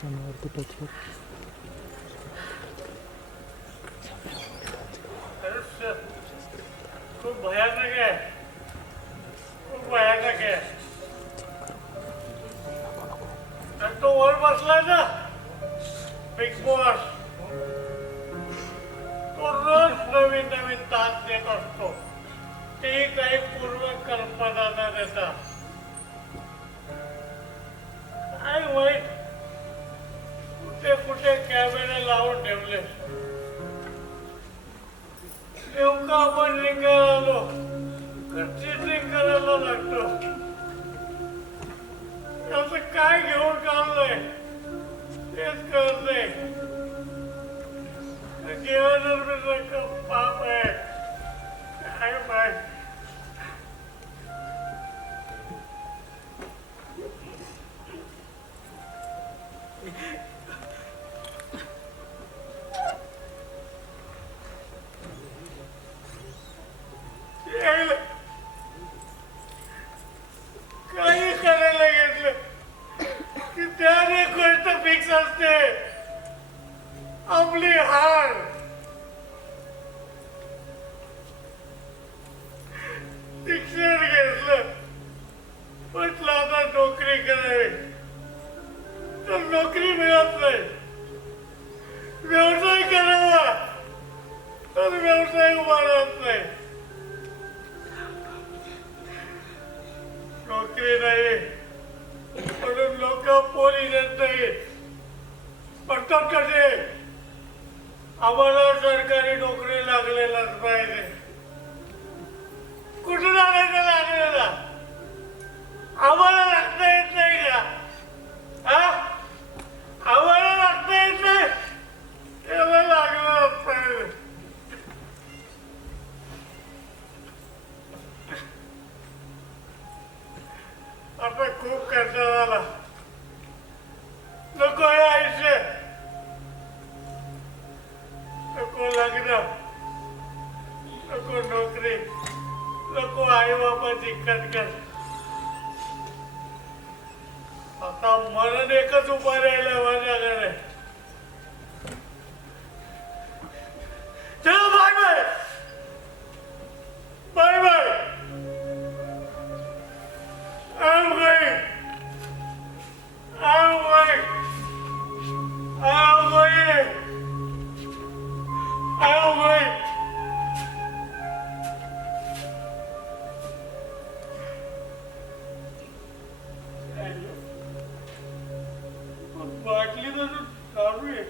समोरती touch कर. खूप भयानक आहे, खूप भयानक आहे. आणि तो वर बसला ना बिग बॉस, तो रोज नवीन नवीन तास देत असतो. ते काही पूर्व कल्पना न देता काय वाईट कुठे कुठे कॅमेरे लावून ठेवले. नेमकं आपण रिंगायला आलो, घरची ड्रिंक करायला लागतो. असं काय घेऊन चाललंय तेच कळत नाही. जेवणाचं पाप आहे काय माहित. काही करायला घेतलं की त्याने गोष्ट फिक्स असते, आपली हार. शिक्षण घेतलं, म्हटलं आता नोकरी करावी, तर नोकरी मिळत नाही. व्यवसाय करावा तर व्यवसाय उभा राहत नाही. नोकरी नाही म्हणून लोक पोरी देत नाही. म्हणतात कसे आम्हाला सरकारी नोकरी लागलेलाच पाहिजे. कुठून आणायचं लागलेला? आम्हाला लागता येत नाही का? आम्हाला लागता येत नाही, त्याला लागलं पाहिजे. आता खूप कंटाळा आला. नको हे आयुष्य, नको लग्न, नको नोकरी, नको आई बापाची कटकट. आता मरण एकच उभा राहिला माझ्याकडे. चलो bye bye, bye bye. I'm going. I'm going. I'm going. I'm going. बाटली तर चालू आहे.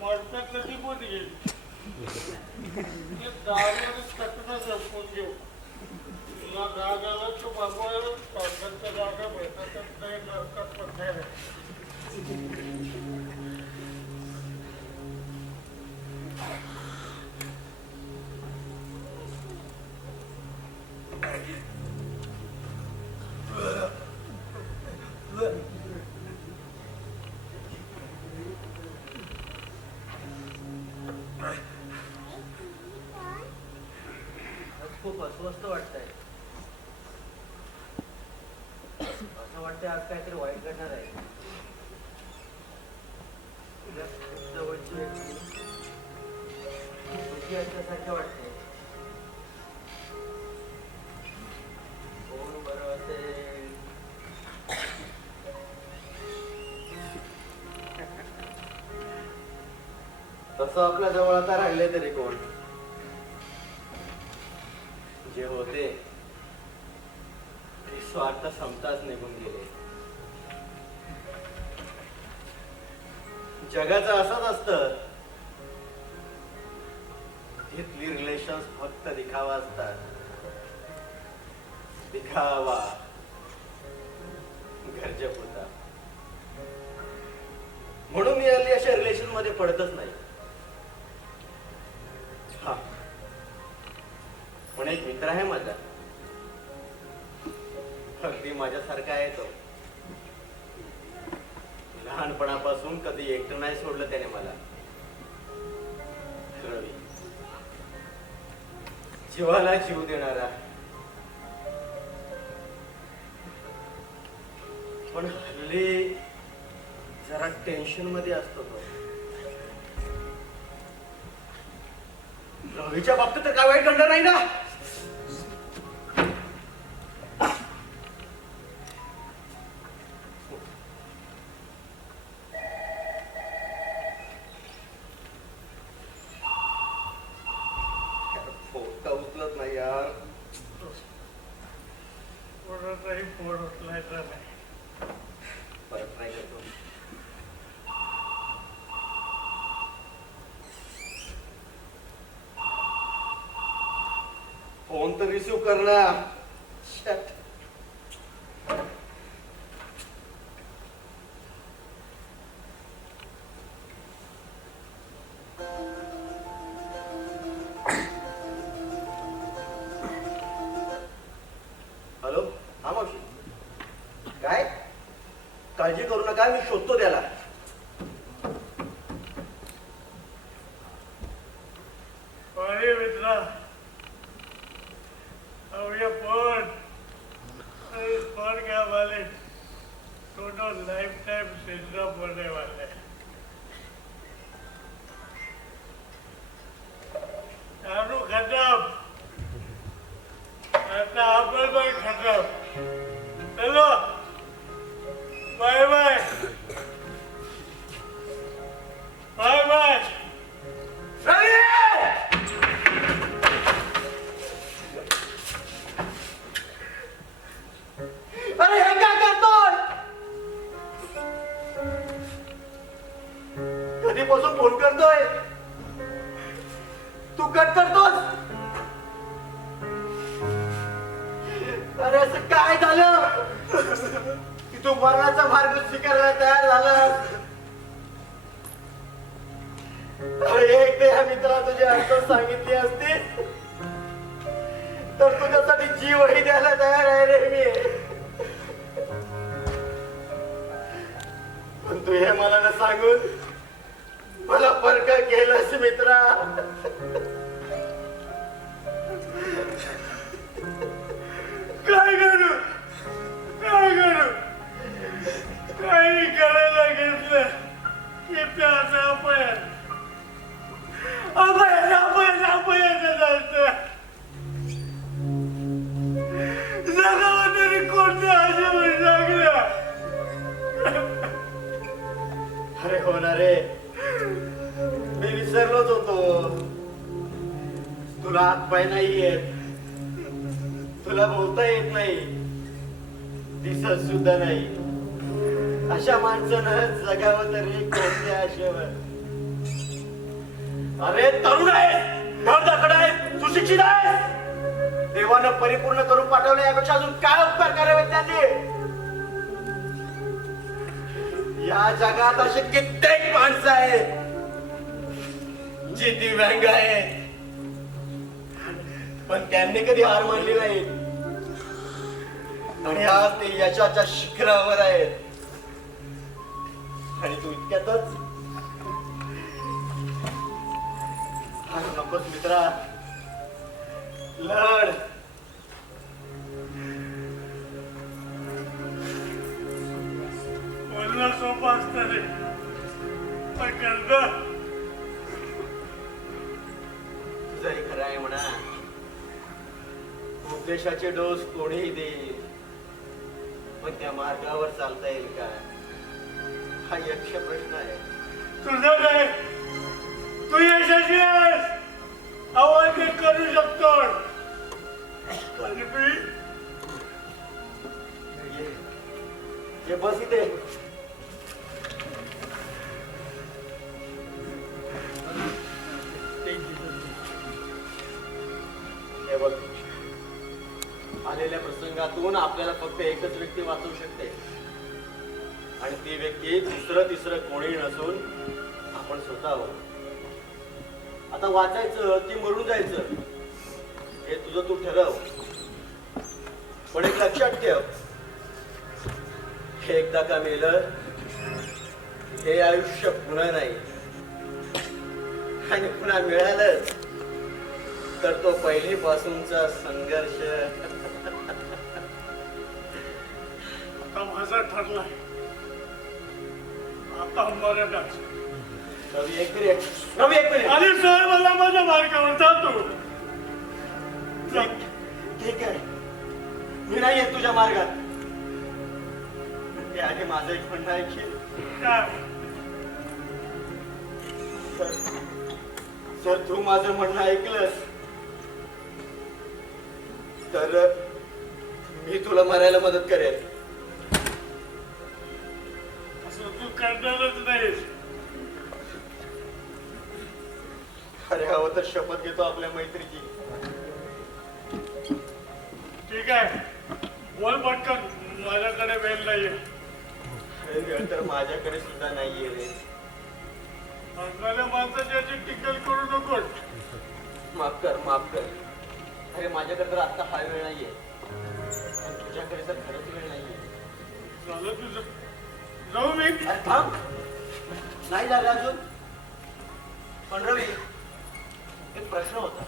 मरता कधी पण येईल. दारूवरच कटणं जपून घेऊ. तुला राग आला तो बाबा पावसाच्या जागा भेटतच नाही, नरकात पडणार. खूप अस्वस्थ वाटतंय. असं वाटतंय आज काहीतरी वाईट घडणार आहे. जवळची व्यक्ती तुझी असल्यासारखे वाटते. कोण बरं असेल? तसं आपल्या जवळ आता राहिले तरी कोण? जे होते ते स्वार्थ संपताच निघून गेले. जगाचं असंच असतं. इथली रिलेशन्स फक्त दिखावा असतात. दिखावा गरजेपुरता. म्हणून मी हल्ली अशा रिलेशन मध्ये पडतच नाही. हा, पण एक मित्र आहे माझा, अगदी माझ्यासारखा आहे तो. लहानपणापासून कधी एकटं नाही सोडलं त्याने मला. रवी, जीवाला जीव देणारा. पण हल्ली जरा टेन्शन मध्ये असतो तो. रवीच्या बाबतीत तर काय वाईट घडलं नाही ना? फोन उचलत नाही यार. कोणाचाही फोन उचलायचा नाही. परत ट्राय करतो. फोन तर रिसिव्ह कर ना. Shit. हॅलो, हा मावशी. काय काळजी करू नका, मी शोधतो त्याला. अरे मित्रा, अब ये फोन इस फोन के वाले दोनों लाइफ टाइम सिंड्रोम होने वाले हैं. दारू खत्म, आता आपण पण खत्म. चलो, बाय बाय. Bye bye. अरे हे काय करतोय? कधीपासून फोन करतोय? तू कट करतोस? अरे असं काय झालं की तू मरणाचा मार्ग स्वीकारायला तयार झालास? अरे एक या मित्राला तुझी अडचण सांगितली असती तर तुझ्यासाठी जीवही द्यायला तयार आहे रे मी. पण तू हे मला न सांगून मला परका केलंस मित्रा. काय करू, काय करू, काही करायला घेतलं की त्यात अपयश अपयश अपयश अपयशच असतं. जगावर तरी कोणत्या आशेवर लागलं. अरे हो ना रे, मी विसरलोच होतो. तुला हातपाय नाही येत, तुला बोलता येत नाही, दिसत सुद्धा नाही. अशा माणसानं जगावं तरी कोणत्या आशेवर. अरे तरुण आहे, धडधाकट आहे, सुशिक्षित आहे. देवानं परिपूर्ण करून पाठवलं, यापेक्षा अजून काय उपकार करावे त्यांनी. या जगात असे कित्येक माणसं आहेत जी दिव्यांग आहेत, पण त्यांनी कधी हार मानली नाही आणि आज ते यशाच्या शिखरावर आहेत. आणि तू इतक्यातच हार नकोस मित्रा, लढ. बोलणं सोपं असतं रे, पण करणं तुझंही खरं आहे म्हणा. उपदेशाचे डोस कोणीही देईल, पण त्या मार्गावर चालता येईल का, हा यक्ष प्रश्न आहे. तुझं काय, तू यशस्वी आहेस, आवाज करू शकतो. आणि मी ये बस इथे. हे बघ, आलेल्या प्रसंगातून आपल्याला फक्त एकच व्यक्ती वाचवू शकते आणि ती व्यक्ती दुसरं तिसरं कोणी नसून आपण स्वतः आहोत. आता वाचायचं की मरून जायचं हे तुझं तू ठरव. पण एक लक्षात ठेव, हे एकदा का मेलं हे आयुष्य पुन्हा नाही, आणि पुन्हा मिळालं तर तो पहिलीपासूनचा संघर्ष. आता माझा ठरलाय, आता मरणाच. रवी एक मिनिट, रवी एक मिनिट. आणि सर मला माझ्या मार्गावर जातो. ठीक आहे, मी नाही येत तुझ्या मार्गात. ते आधी माझं एक म्हणणं ऐकशील? सर तू माझं म्हणणं ऐकलंस तर मी तुला मारायला मदत करेल. असं तू करणारच नाहीस. अरे हवं तर शपथ घेतो आपल्या मैत्रीची. ठीक आहे, बोल पटकन, माझ्याकडे वेळ नाहीये. वेळ तर माझ्याकडे सुद्धा नाहीये रे. असणाऱ्या माणसाची टिकल करू नको. माफ कर, माफ कर. अरे माझ्याकडे तर आता हा वेळ नाहीये, पण तुझ्याकडे तर खरंच वेळ नाहीये. झालं तुझं, जाऊ मी. अरे थांब, नाही झालं अजून. पण रवी एक प्रश्न होता.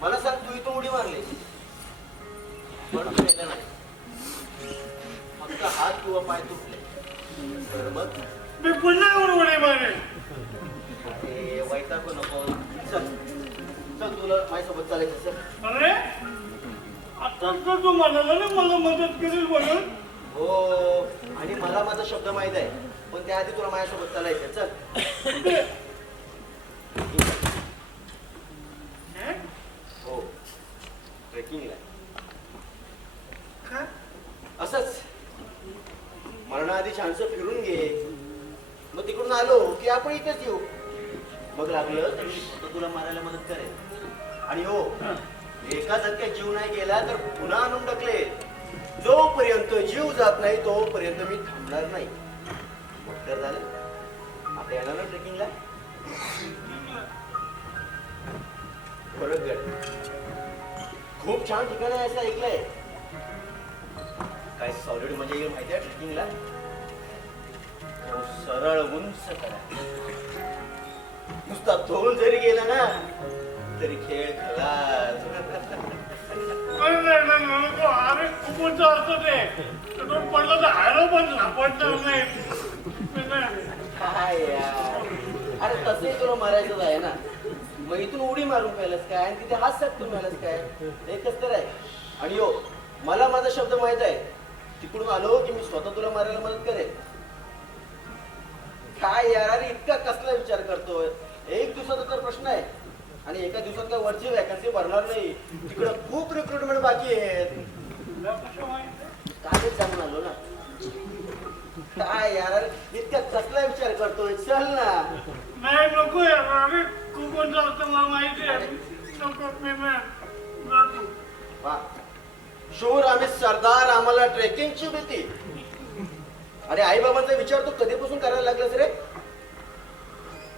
मला सांग, तू इथं उडी मारली पण तू गेला नाही, फक्त हात किंवा पाय तुटले तर मग मी पुन्हा येऊन उडी मारेन. अरे वैतागू नको. चल चल, तुला माझ्यासोबत चालायचं. चल. अरे आताच तर तू म्हणाला ना मला मदत करेल म्हणून. हो, आणि मला माझा शब्द माहित आहे, पण त्याआधी तुला माझ्यासोबत चालायचं. चल. हो, ट्रेकिंगला. असंच मरणाआधी छानसं फिरून घे, मग तिकडून आलो की आपण इथेच येऊ. मग लागलं तर मी स्वतः तुला मारायला मदत करेन. आणि हो, एका धक्क्यात जीव नाही गेला तर पुन्हा आणून टाकले. जोपर्यंत जीव जात नाही तोपर्यंत मी थांबणार नाही. मग तर झालं, आता येणार ना ट्रेकिंगला? गड खूप छान ठिकाण आहे असं ऐकलंय. काय सॉलिड म्हणजे येईल माहिती आहे ट्रेकिंगला? सरळ उंच करा, नुसता तोल जरी गेला ना तरी खेळ खलास. अरे खूपच असतं ते, तो पडलं तर हायरो पण सापडणार नाही. काय यार, अरे तसंही तुला मारायचंच आहे ना, मग इथून उडी मारून प्यायलास काय आणि तिथे हात सटकून मिळालास काय? एकच तर आहे. आणि हो, मला माझा शब्द माहित आहे, तिकडून आलो की मी स्वतः तुला मारायला मदत करेन. काय यार, अरे इतका कसला विचार करतोय? एक दिवसाचा तर प्रश्न आहे, आणि एका दिवसात काय वरची वॅकन्सी भरणार नाही. तिकडं खूप रिक्रुटमेंट बाकी आहेत. कालच जाऊन आलो ना. काय यार, अरे इतका कसला विचार करतोय? चल ना. नाही नको यार, अरे खूपच असतं मला माहिती आहे. नको मी वा, शूर आम्ही सरदार, आम्हाला ट्रेकिंगची भीती. अरे आई बाबांचा विचार तू कधीपासून करायला लागलास रे?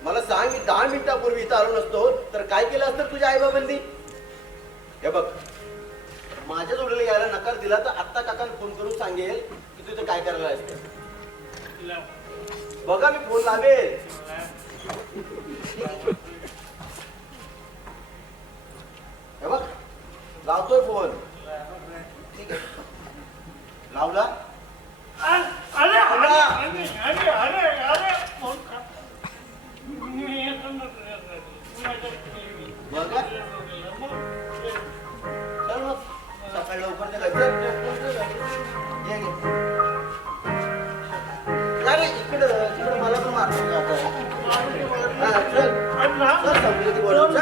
मला सांग, मी 10 मिनिटापूर्वी इथं आलो नसतो तर काय केलं असतं तुझ्या आई बाबांनी? हे बघ, माझ्या जोडीला यायला नकार दिला तर आत्ता काकांना फोन करून सांगेल की तू इथं काय करायला असते. बघा, मी फोन लावेल. हे बघ, लावतोय फोन. ठीक आहे, लावला. अरे अरे अरे अरे अरे बघा, चल मग सकाळी लवकर निघायचं. ये घे. अरे इकडं तिकडं मला पण मारतो का आता? हा, चल चल, संपलं की बोलू. चल.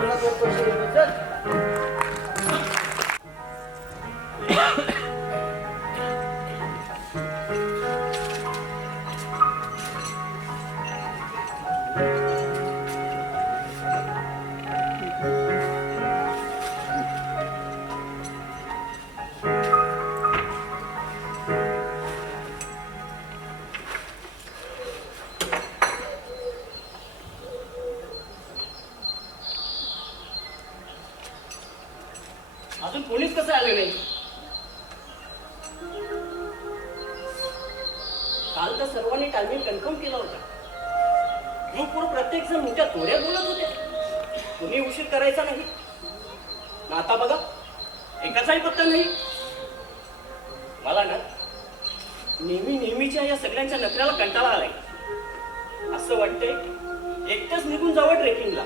तुला 2 पैसे देतो, चल. अजून कोणीच कसं आले नाही. काल तर सर्वांनी टायमिंग कन्फर्म केला होता. ग्रुपवर प्रत्येक जण मोठ्या तोड्या बोलत होते. तुम्ही उशीर करायचा नाही ना. आता बघा एकाचाही पत्ता नाही. मला ना नेहमीच्या या सगळ्यांच्या नखऱ्याला कंटाळा आलाय. असं वाटतंय एकटंच निघून जावं ट्रेकिंगला,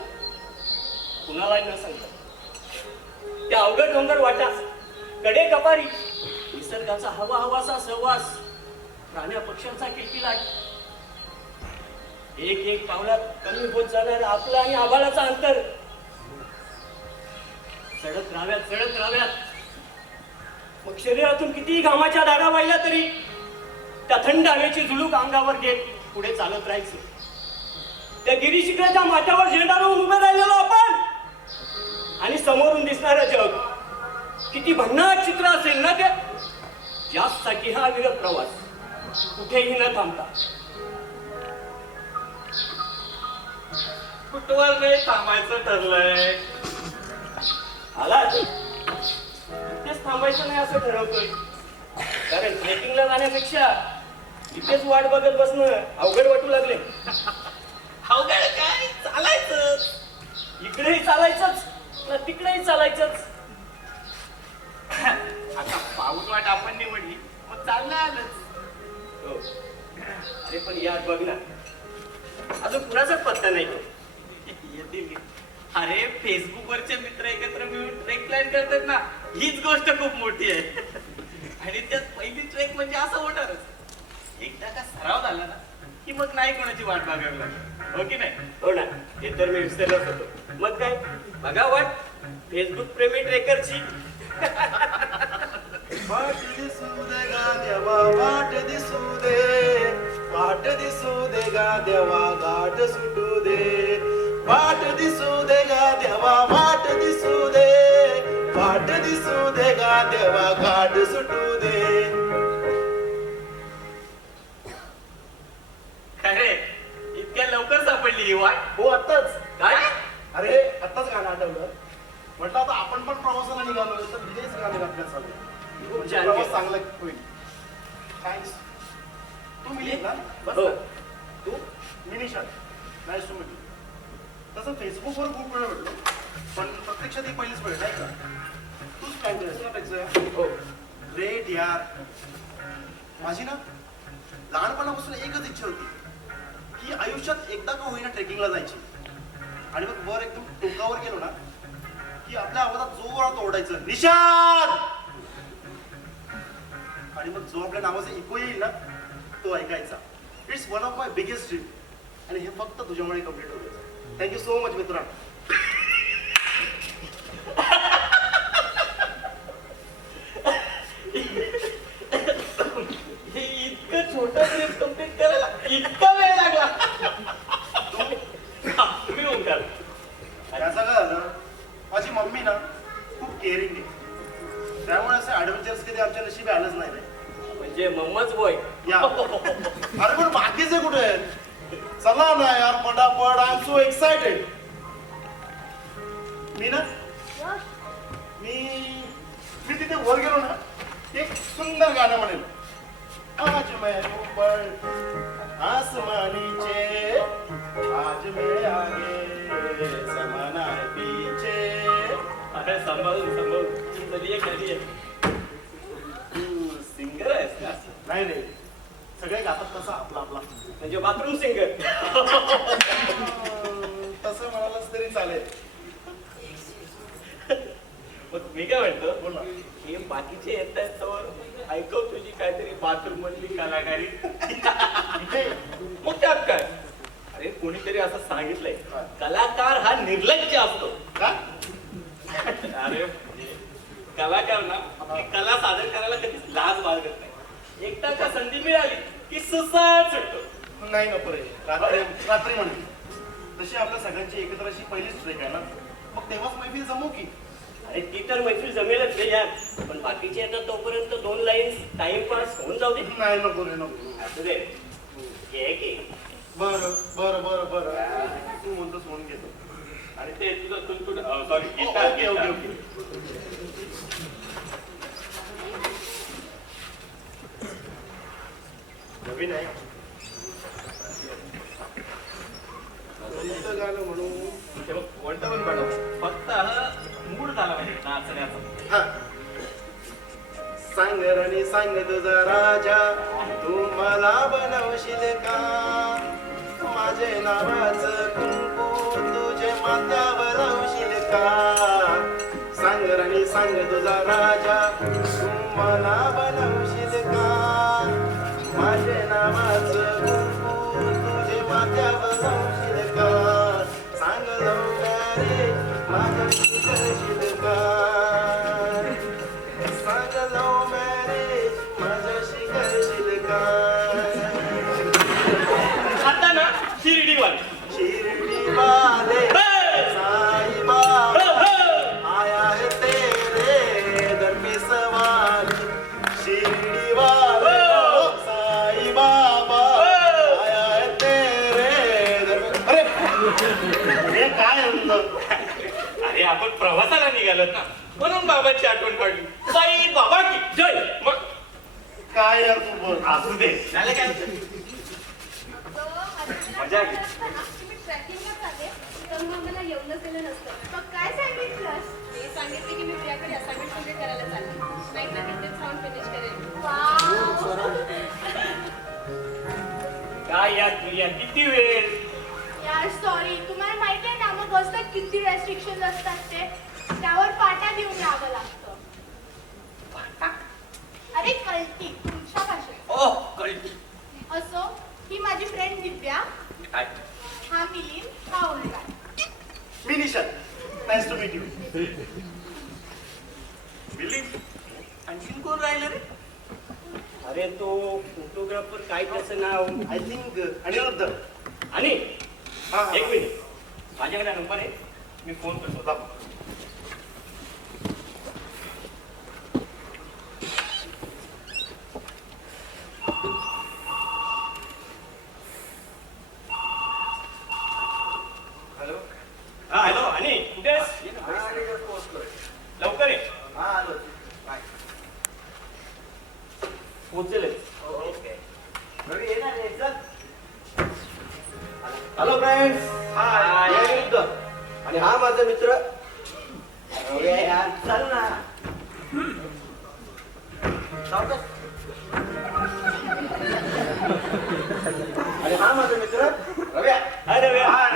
कुणालाही न सांगता. त्या अवघड डोंगर वाटा, कडे कपारी, निसर्गाचा हवासा सहवास, प्राण्या पक्ष्यांचा किलकिलाट, एक एक पावलात कमी होत जाणार आपलं आणि आभाळाचं अंतर. चढत राहाव्यात. मग शरीरातून कितीही घामाच्या धागा वाहिल्या तरी त्या थंड हवेची झुळूक अंगावर घेत पुढे चालत राहायचं. त्या गिरीशिखराच्या माथ्यावर झेंडा लावून उभे राहिलेलो आपण, आणि समोरून दिसणारं जग किती भन्नाट चित्र असेल ना ते. यासाठी हा विरत प्रवास, कुठेही न थांबता. कुठवर नाही थांबायचं ठरलंय. आला इथेच थांबायचं नाही असं ठरवतोय. कारण ट्रेकिंगला जाण्यापेक्षा इथेच वाट बघत बसणं अवघड वाटू लागले. अवघड काय, चालायचं. इकडेही चालायचंच ना तिकडेही चालायचंच. आता पाऊस वाट आपण निवडली, मग चालणं आलंच. हो. अरे पण यात बघ ना, अजून कुणाचाच पत्ता नाही. येतील. अरे फेसबुक वरचे मित्र एकत्र मिळून ट्रेक प्लॅन करतात ना, हीच गोष्ट खूप मोठी आहे. आणि त्यात पहिली ट्रेक म्हणजे असं होणारच. एकदा का सराव झाला ना की मग नाही कोणाची वाट बघावी लागेल, हो की नाही? हो ना, ते तर मी विसरलोच होतो. मग काय बघा वाट फेसबुक प्रेमी ट्रेकरची. वाट दिसू दे गा देवा, वाट दिसू दे, वाट दिसू दे गा देवा, गाठ सुटू दे. वाट दिसू दे गा देवा, वाट दिसू दे, वाट दिसू दे गा देवा, गाठ सुटू दे. काय रे, इतक्या लवकर सापडली ही वाट? हो आत्ताच. काय? अरे आत्ताच गाणं आठवलं. म्हटलं आता आपण पण प्रवासाला निघालो तर विजयच गाणं घातलं चालेल. खूप छान प्रवास केलं. चांगला होईल. थँक्स. तू मिलिंद ना? हो. तू मी Nishant. Nice to meet you. तसं फेसबुकवर खूप वेळ भेटलो, पण प्रत्यक्षात ही पहिलीच वेळ नाही का? तूच प्लॅन करायचं ना त्याचं. हो. ग्रेट यार. माझी ना लहानपणापासून एकच इच्छा होती की आयुष्यात एकदा का होईना ट्रेकिंगला जायची. आणि मग वर एकदम टोकावर गेलो ना की आपल्या आवाजात जोरात ओरडायचं, निशांत. आणि मग जो आपल्या नावाचा इको येईल ना तो ऐकायचा. It's one of my biggest dream. आणि हे फक्त तुझ्यामुळे कम्प्लीट होतं. थँक्यू सो मच मित्रा. हे इतकं छोटं ट्रिप कम्प्लीट करायला इतका वेळ लागला. तुम्ही ओंकार. त्याचं काय झालं, माझी मम्मी ना खूप केअरिंग आहे. त्यामुळे असं ऍडव्हेंचर्स कधी आमच्या नशिबी आलंच नाही रे. म्हणजे मम्मच बॉय. या अरे पण बाकीचे कुठे आहेत? चला ना यार पटापट. I am so excited. मी ना मी तिथे वर गेलो ना एक सुंदर गाणं म्हणेल. आज मैं ऊपर आसमानीचे, आज मैं आगे जमाना है पीछे. अरे सांभाळून चलिये करिये. तू सिंगर आहेस का? नाही नाही, सगळे गातात तसा आपला आपला. म्हणजे बाथरूम सिंगर. तसं म्हणालंच तरी चालेल. मग मी काय म्हणतो, बोल ना. हे बाकीचे येत आहेत तर ऐकव तुझी काहीतरी बाथरूम मधली कलाकारी. इथे मग त्यात काय? अरे कोणीतरी असं सांगितलंय, कलाकार हा निर्लज्ज असतो. का? अरे म्हणजे कलाकार ना आपली कला सादर करायला कधीच लाज बाळगत नाही. एकदा का संधी मिळाली की सुसाट सुटतो. नाही नको रे, रात्री रात्री म्हणते. तशी आपल्या सगळ्यांची एकत्र अशी पहिलीच ट्रेक आहे ना, मग तेव्हाच मैफिल जमू की. अरे ती तर मैफिल जमेलच रे यार, पण बाकीचे येतात तोपर्यंत 2 लाईन्स टाइमपास होऊन जाऊ दे. नाही नको रे नको. असू दे, घे की. बरं बरं बरं बरं, तू म्हणतोस म्हणून घेतो. आणि ते तुझं तुझं सॉरी ओके ओके ओके. नवीन आहे. गाणं म्हणू? हे बघ, कोणतं पण बनव, फक्त मूड झाला पाहिजे नाचण्याचा. हा. सांग राणी सांग तुझा राजा, तू मला बनवशील का? माझे नावाचं कुंकू तुझे माथ्यावर लावशील का? सांग राणी सांग तुझा राजा, तू मला बनवशील का? माझे नावाचं कुंकू तुझे माथ्यावर लावशील का? सांग लवकर रे माझ्याशी करशील का? सांग लव मॅरेज माझ्याशी करशील का? आता ना शिर्डीवाले शिर्डीवाले साई बाबा आया है तेरे दर पे सवारी. शिर्डीवाले साई बाबा आया है तेरे दर पे. अरे हे काय म्हणलं? अरे आपण प्रवासाला निघालोत ना, म्हणून बाबांची आठवण काढली. साई बाबा की जय. मग काय यार तू बोल असू दे, झालं काय होतं? मजा आली. मी ट्रॅकिंगला चालले तर मग मला येऊनच दिलं नसतं. मग काय सांगितलंस? मी सांगितले की मी प्रियाकडे असाइनमेंट कंप्लीट करायला चालले. नाही तर तिथेच राहून फिनिश करेन. काय यार प्रिया, किती वेळ? यार सॉरी, तुम्हाला माहिती आहे ना मग बसला किती रेस्ट्रिक्शन असतात ते. त्यावर पाटा देऊन यावं लागतं. अरे कळती तुमच्या भाषेत. ओ कळली. असो, ही माझी फ्रेंड दिव्या, काय? हा मिलिंद, हा उल्का. मी Nishant. Nice to meet you. Building आणखीन कोण राहिलं रे? अरे तो फोटोग्राफर, काय त्याचं नाव? I think Aniruddha. आणि हा एक मिनिट, माझ्याकडे नंबर आहे, मी फोन करतो. दाखव. हॅलो. हा हॅलो, आणि कुठे आहेस? लवकर ये. हा आलो. बाय. पोहोचेल. ओके. रवी ये ना रे, चल. Hello friends. हाय. मी अनिरुद्ध. आणि हा माझा मित्र रवी आहे यार. चल ना. सावकाश. आणि हा माझा मित्र रवी आहे. हाय रवी. हाय.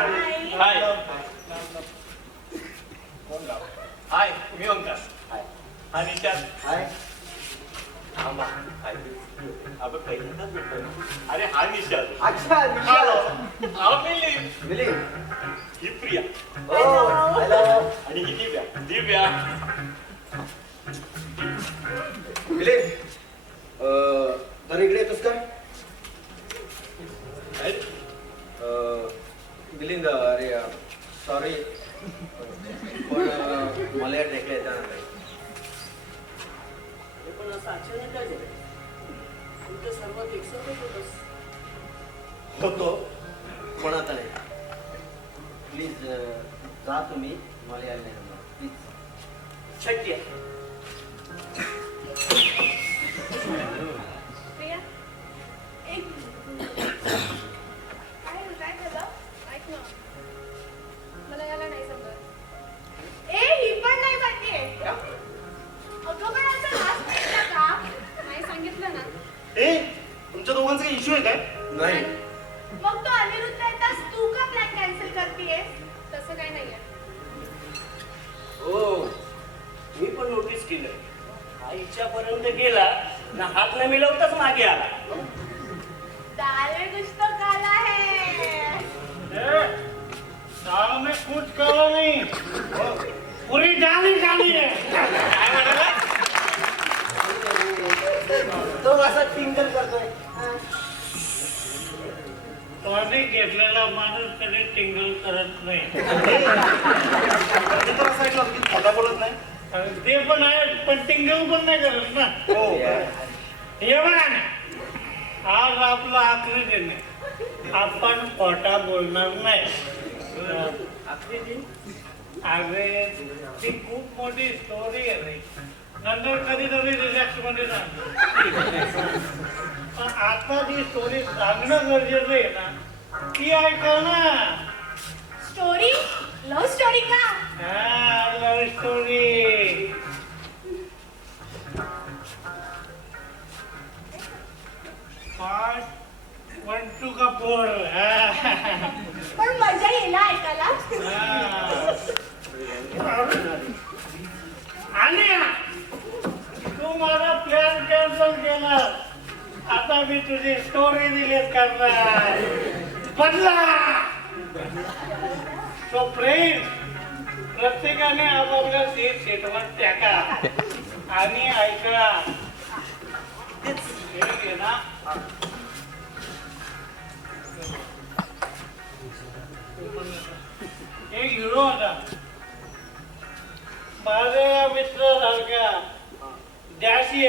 हाय, मी ओंकार. हाय. हा निशांत. हाय. थांबा. हाय. आपण पहिल्यांदाच भेटतोय ना. अरे हा निशांत. अच्छा निशांत. हा मिलिंद. मिलिंद. ही प्रिया. ओ हॅलो. आणि ही दिव्या. दिव्या. मिलिंद. तर इकडे येतोस का? काय? मिलिंद, अरे सॉरी पण मला या ट्रेकला येताना नाही. पण असं अचानक काय झालं? तुमच्या सर्वात एक्साइटेड होतस. होतो पण आता नाही. प्लीज जा तुम्ही, मला यायला नाही जमणार. प्लीज. शक्य. प्रिया, एक काय झालं? ऐक ना, मला याला नाही समजत. ही पण नाही म्हणते. अगं पण असं लास्ट मिनिटला का? नाही सांगितलं ना. ए तुमच्या दोघांचा काही इश्यू आहे काय? नाही. मग तो अनिरुद्ध येतास तू का प्लॅन कॅन्सल करतेयस? तसं काय नाहीये. हो, मी पण नोटीस केलं. हा इच्छापर्यंत गेला ना, हात न मिळवताच मागे आला. दाल में कुछ तो काला है. दाल में कुछ काला नहीं, पूरी दाल ही काली है. काय म्हणाला? तो असा टिंकल करतोय. टॉनिक घेतलेला माणूस कधी टिंगल करत नाही. म्हणजे तर असं ऐकलं की खोटा बोलत नाही. आणि ते पण आहे, पण टिंगल पण नाही करत ना. हो. हे बघा ना, आज आपला आखरी दिन आहे. आपण खोटा बोलणार नाही. आपली दिन अरे ती खूप मोठी स्टोरी आहे रे. नंतर कधीतरी रिलॅक्स मध्ये सांगतो. पण आता जी स्टोरी सांगणं गरजेचं आहे ना, ती ऐका ना. स्टोरी लव्ह स्टोरी का लव्ह स्टोरी. पार्ट 1 2 का 4. पण मजा येईल हा ऐकायला. आणि तू माझा प्लॅन कॅन्सल केला. आता मी तुझी स्टोरी डिलीट करणार. बदला. सो फ्रेंड, प्रत्येकाने आपापल्या सीटवर टाका आणि ऐका. हे घे ना. एक हिरो होता माझ्या मित्रासारखा द्याशी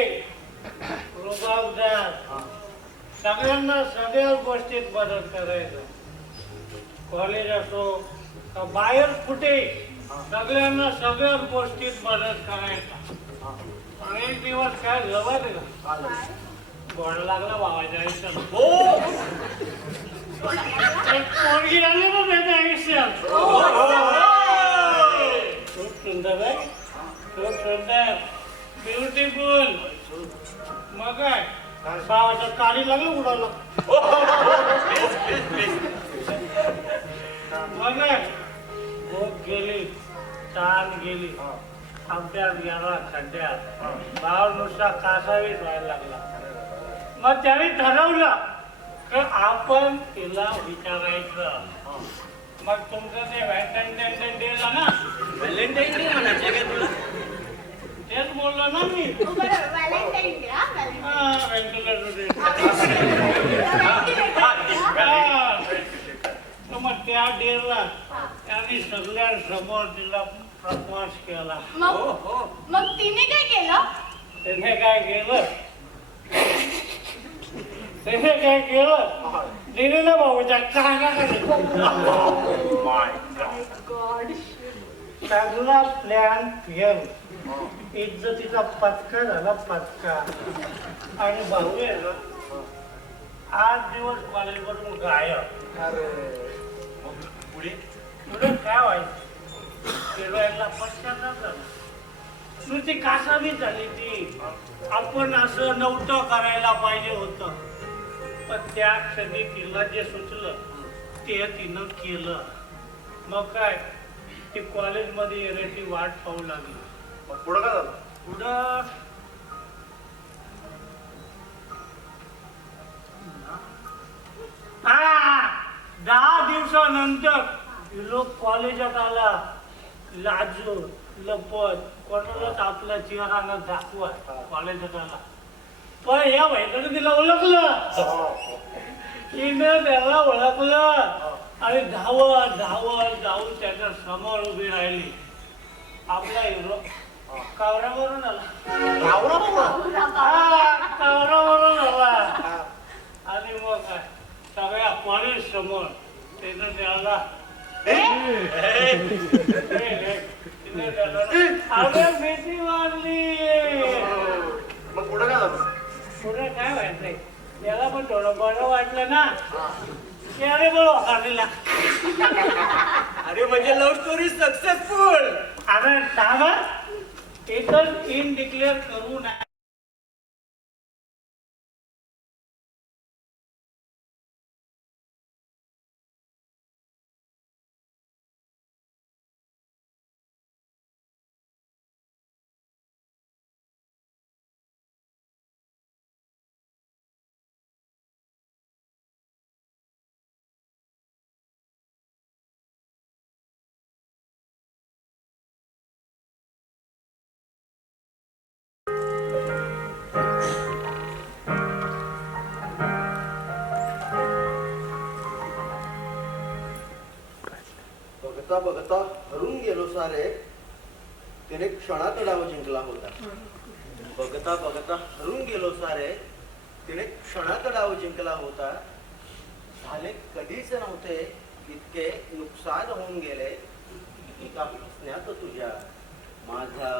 रुबाबदार, सगळ्यांना सगळ्या गोष्टीत मदत करायचं. कॉलेज असो का बाहेर कुठे सगळ्यांना सगळ्या गोष्टीत मदत करायचं. आणि एक दिवस काय जवळ का गोड लागला बाबाच्या आयुष्यात. एक पोरगी आली ना त्याच्या आयुष्यात. खूप सुंदर आहे, खूप सुंदर, ब्युटिफुल. मग काय बाबाच्या काळी लागलं उडाला. मग भूक गेली, ताण गेली, अभ्यास गेला खड्ड्यात. भाव नुसता कासावीस व्हायला लागला. मग त्याने ठरवलं की आपण तिला विचारायचं. मग तुमचं ते व्हॅलेंटाईन डे ना. व्हॅलेंटाईन डे म्हणायचं काय तुला? तेच बोललो ना मी. बरं व्हॅलेंटाईन डे हा व्हेंटिलेटर डे. तर मग त्या डेला त्याने सगळ्यांसमोर तिला प्रपोज केला. मग तिने काय केलं त्याने काय केलं दिलेलं भाऊच्या कानाकडे चांगला प्लॅन फेल. इज्जतीचा पचका झाला पचका. आणि भाऊ आहे ना 8 दिवस कॉलेजमधून गायब. पुढे पुढे काय व्हायचं केरळला पश्चाताप झाला. नुसती कासावी झाली ती. आपण असं नव्हतं करायला पाहिजे होतं. पण त्या क्षणी तिला जे सुचलं ते तिनं केलं. मग काय ती कॉलेजमध्ये येण्याची वाट पाहू लागली. मग पुढं काय झालं? पुढं हा 10 दिवसानंतर लोक कॉलेजात आला लाजून लपत कोणालाच आपला चेहरा न दाखवा कॉलेजात आला. पण या बाईकडे तिला ओळखलं. तिनं त्याला ओळखलं आणि धावत धावत जाऊन त्याच्या समोर उभी राहिली. आपला हिरो कावरावरून आला. कावरावरून आला. आणि मग काय सगळ्या कॉलेज समोर त्यानं त्याला भीती मारली. मग पुढं काय झालं? पुढे काय व्हायचंय त्याला पण थोडं बरं वाटलं ना. अरे बोला अरे म्हणजे लव्ह स्टोरी सक्सेसफुल. अरे थांबा एकच इन डिक्लेअर करू नये. बघता बघता हरून गेलो सारे तिने क्षणात डाव जिंकला होता. बघता बघता हरून गेलो सारे तिने क्षणात डाव जिंकला होता. झाले कधीच नव्हते इतके नुकसान होऊन गेले एका हसण्यात तुझ्या. माझा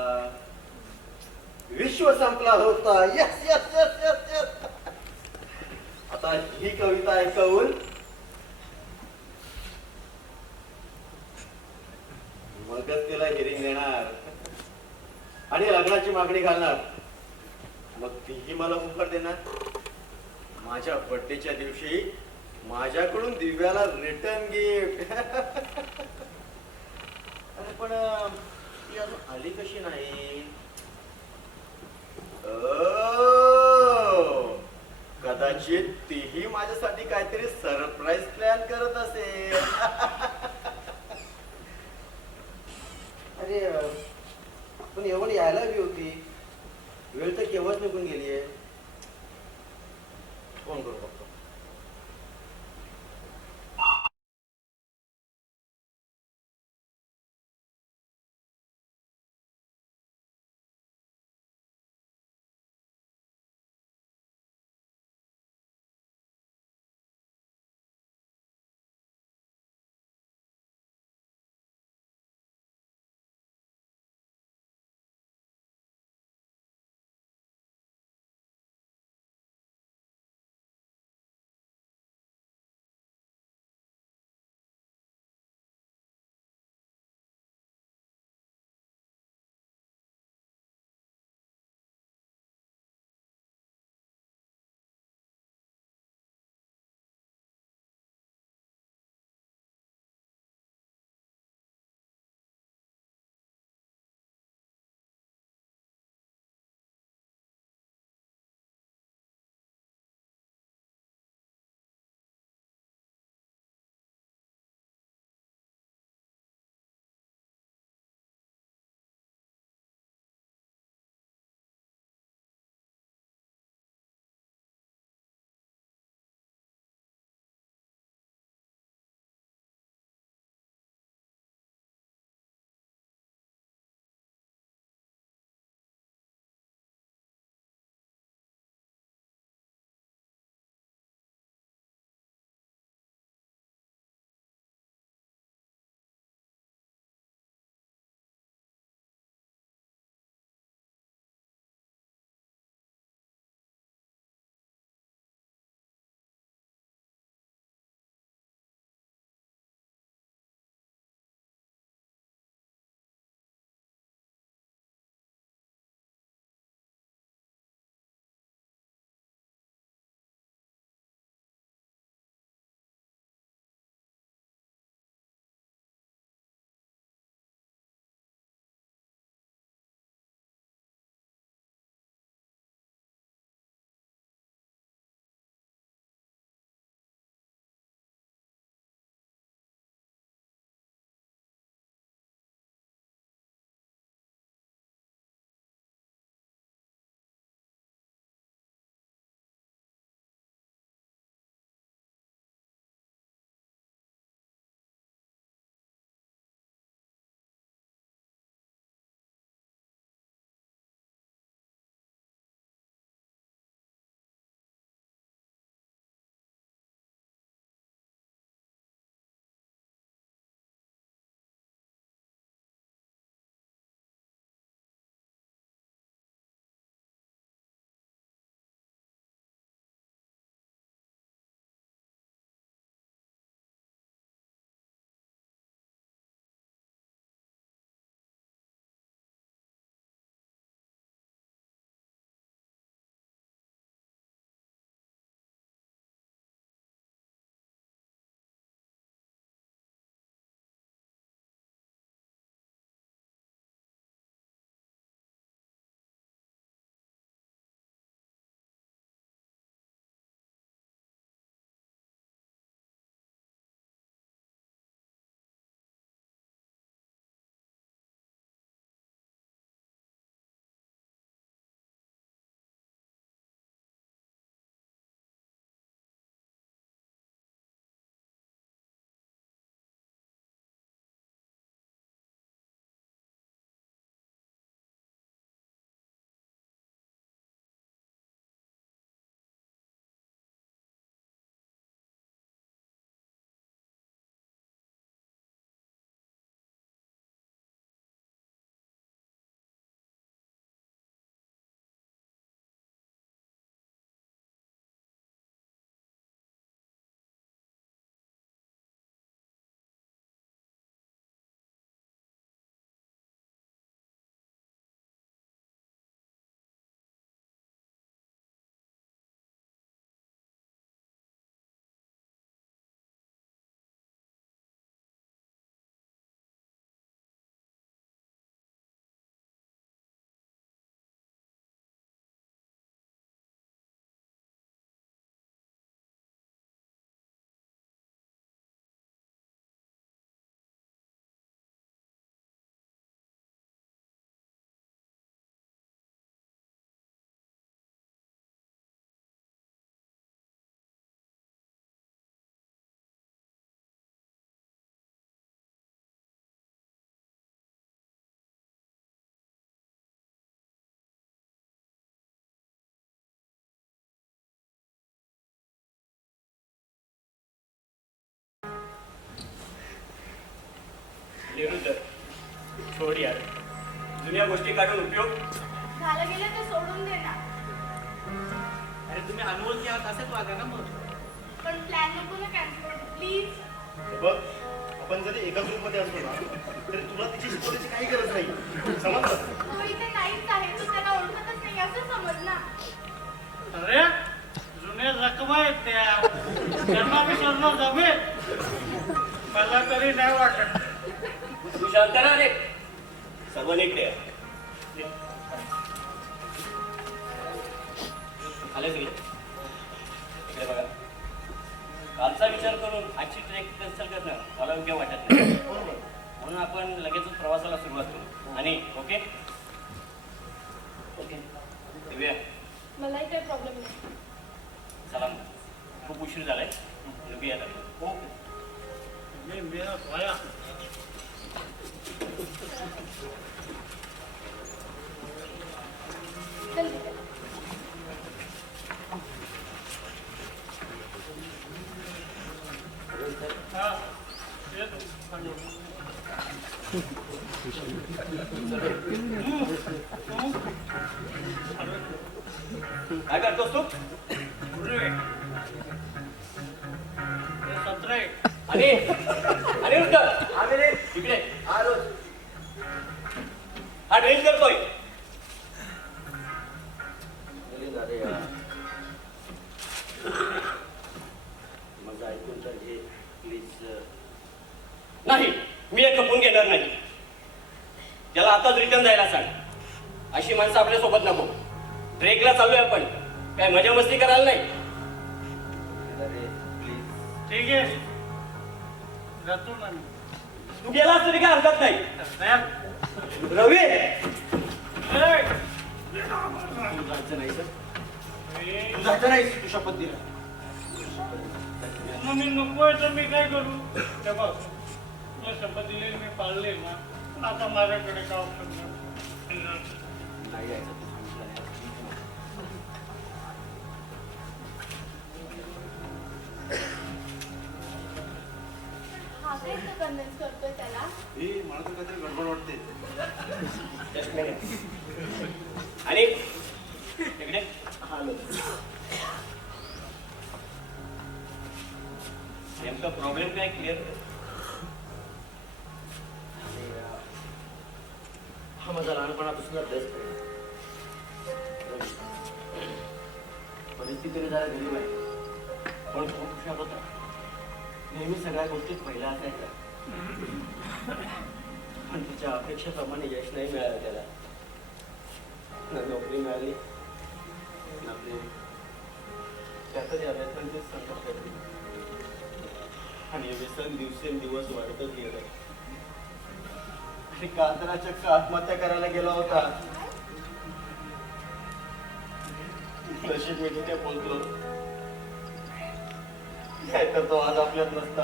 विश्व संपला होता. Yes yes yes yes yes. आता ही कविता ऐकवून मगच तिला हिरिंग देणार आणि लग्नाची मागणी घालणार. मग तीही मला होकार देणार. माझ्या बर्थडेच्या दिवशी माझ्याकडून दिव्याला रिटर्न गिफ्ट. अरे पण ती अजून आली कशी नाही? कदाचित तीही माझ्यासाठी काहीतरी सरप्राईज प्लॅन करत असेल. अरे पण एवढं यायला हवी होती. वेळ तर केव्हाच निघून गेलीये. फोन करू बघतो. सोड यार, जुन्या गोष्टी काढून उपयोग. झालं गेलं ते सोडून दे ना. अरे तुम्ही अनोळखी आहात असेच वागा ना मग. पण प्लॅन नको ना कॅन्सल करू प्लीज. बघ, आपण जरी एकाच रूम मध्ये असलो ना तरी तुला तिची शिकवण्याची काही गरज नाही, समजलं? तो इथे नाहीच आहे, तू त्याला ओळखतच नाही असं समज ना. अरे जुन्या जखमा आहेत त्या, त्यांना विसरणं जमेल मला तरी नाही वाटत. तू शांत राहा रे, सर्व नीकडे आले सगळे. इकडे बघा, कालचा विचार करून आजची ट्रेक कॅन्सल करणं मला योग्य वाटत नाही. म्हणून आपण लगेचच प्रवासाला सुरुवात करू. आणि ओके ओके दिव्या, मलाही काही प्रॉब्लेम नाही. चला मग, खूप उशीर झालाय, निघूया आता. ओके. मी मेरा भाया चल ठीक आहे. हा येतो. काय करतोस तू? पुढे. हे 17 आहे. आणि उत्तर इकडे हा ड्रिंक करतोय. अरे यार, माझं ऐकून तर घे प्लीज. नाही, मी हे खपून घेणार नाही. त्याला आताच रिटर्न जायला सांग. अशी माणसं आपल्या सोबत नको. ट्रेकला चाललोय आपण, काय मजा मस्ती करायला नाही. अरे प्लीज. ठीक आहे जातो ना मी. तू गेलास तरी काय हरकत नाही. साहेब, रवी, ए, तू जायचं नाही सर, ए, तू जायचं नाही, तू शपथ दिला. मग मी नकोय तर मी काय करू? हे बघ, तुला शपथ दिलेली मी पाळले ना, पण आता माझ्याकडे काय ऑप्शन नाही. नाही जायचं, तू सांगितलं नाही. हा काय कन्व्हिन्स करतोय त्याला. मला तर काहीतरी गडबड वाटते. Just minute. आणि इकडे नेमका प्रॉब्लेम काय क्लिअर? हा माझा लहानपणापासून बेस्ट फ्रेंड. परिस्थितीने जरा गरीब आहे, पण खूप हुशार होता. नेहमी सगळ्या गोष्टीत पहिला असायचा. पण तिच्या अपेक्षेप्रमाणे यश नाही मिळालं त्याला. ना नोकरी मिळाली ना प्रेम. त्यातच या व्यसनांचे संकट घडले आणि हे व्यसन दिवसेंदिवस वाढतच गेलं. आणि कांतरा चक्क आत्महत्या करायला गेला होता. नशीब मी तिथे बोलतो, काय तर तो आज आपल्यात नसता.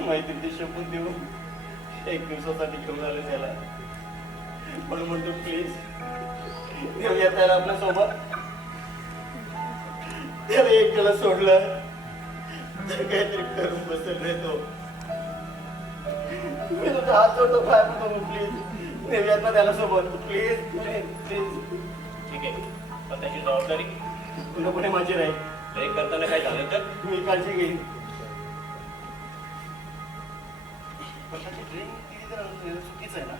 माहिती ती शपथ देऊन एक दिवसासाठी घेऊन आले त्याला. पण म्हणतो प्लीज घेऊया त्याला आपल्या सोबत. त्याला एकट्याला सोडलं तर काहीतरी करून बसेल रे तो. मी तुझा हात जोडतो, पाय पडतो, प्लीज नेऊयात ना त्याला सोबत. Please please. ठीक आहे, पण त्याची जबाबदारी पूर्णपणे माझी राहील. ट्रेक करताना काय झालं तर मी काळजी घेईन. पण त्याची ड्रिंक केली तर चुकीचं आहे ना.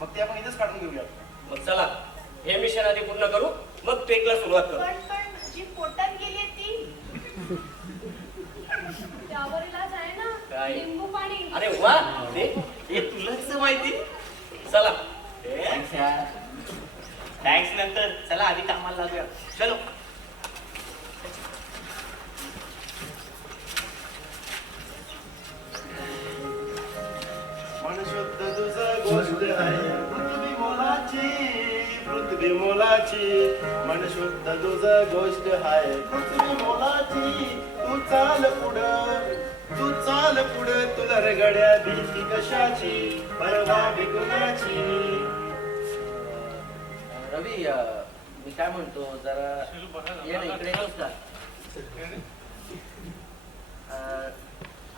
मग ते आपण इथेच काढून घेऊया. मग चला हे मिशन आधी पूर्ण करू, मग ट्रेकला सुरुवात करू. पण जी पोटात गेली ती त्यावर इलाज आहे ना. काय? लिंबू पाणी. अरे वा, हे तुला कसं माहिती? चला. थँक्स नंतर, चला आधी कामाला लागूया. चलो. मन शुद्ध तुझं गोष्ट आहे पृथ्वी मोलाची, पृथ्वी मोलाची. मन शुद्ध तुझं गोष्ट आहे पृथ्वी मोलाची. तू चाल पुढं तुला रगड्या भीती कशाची, परवा विकुणाची. रवी मी काय म्हणतो जरा ये ना इकडे येतोस का?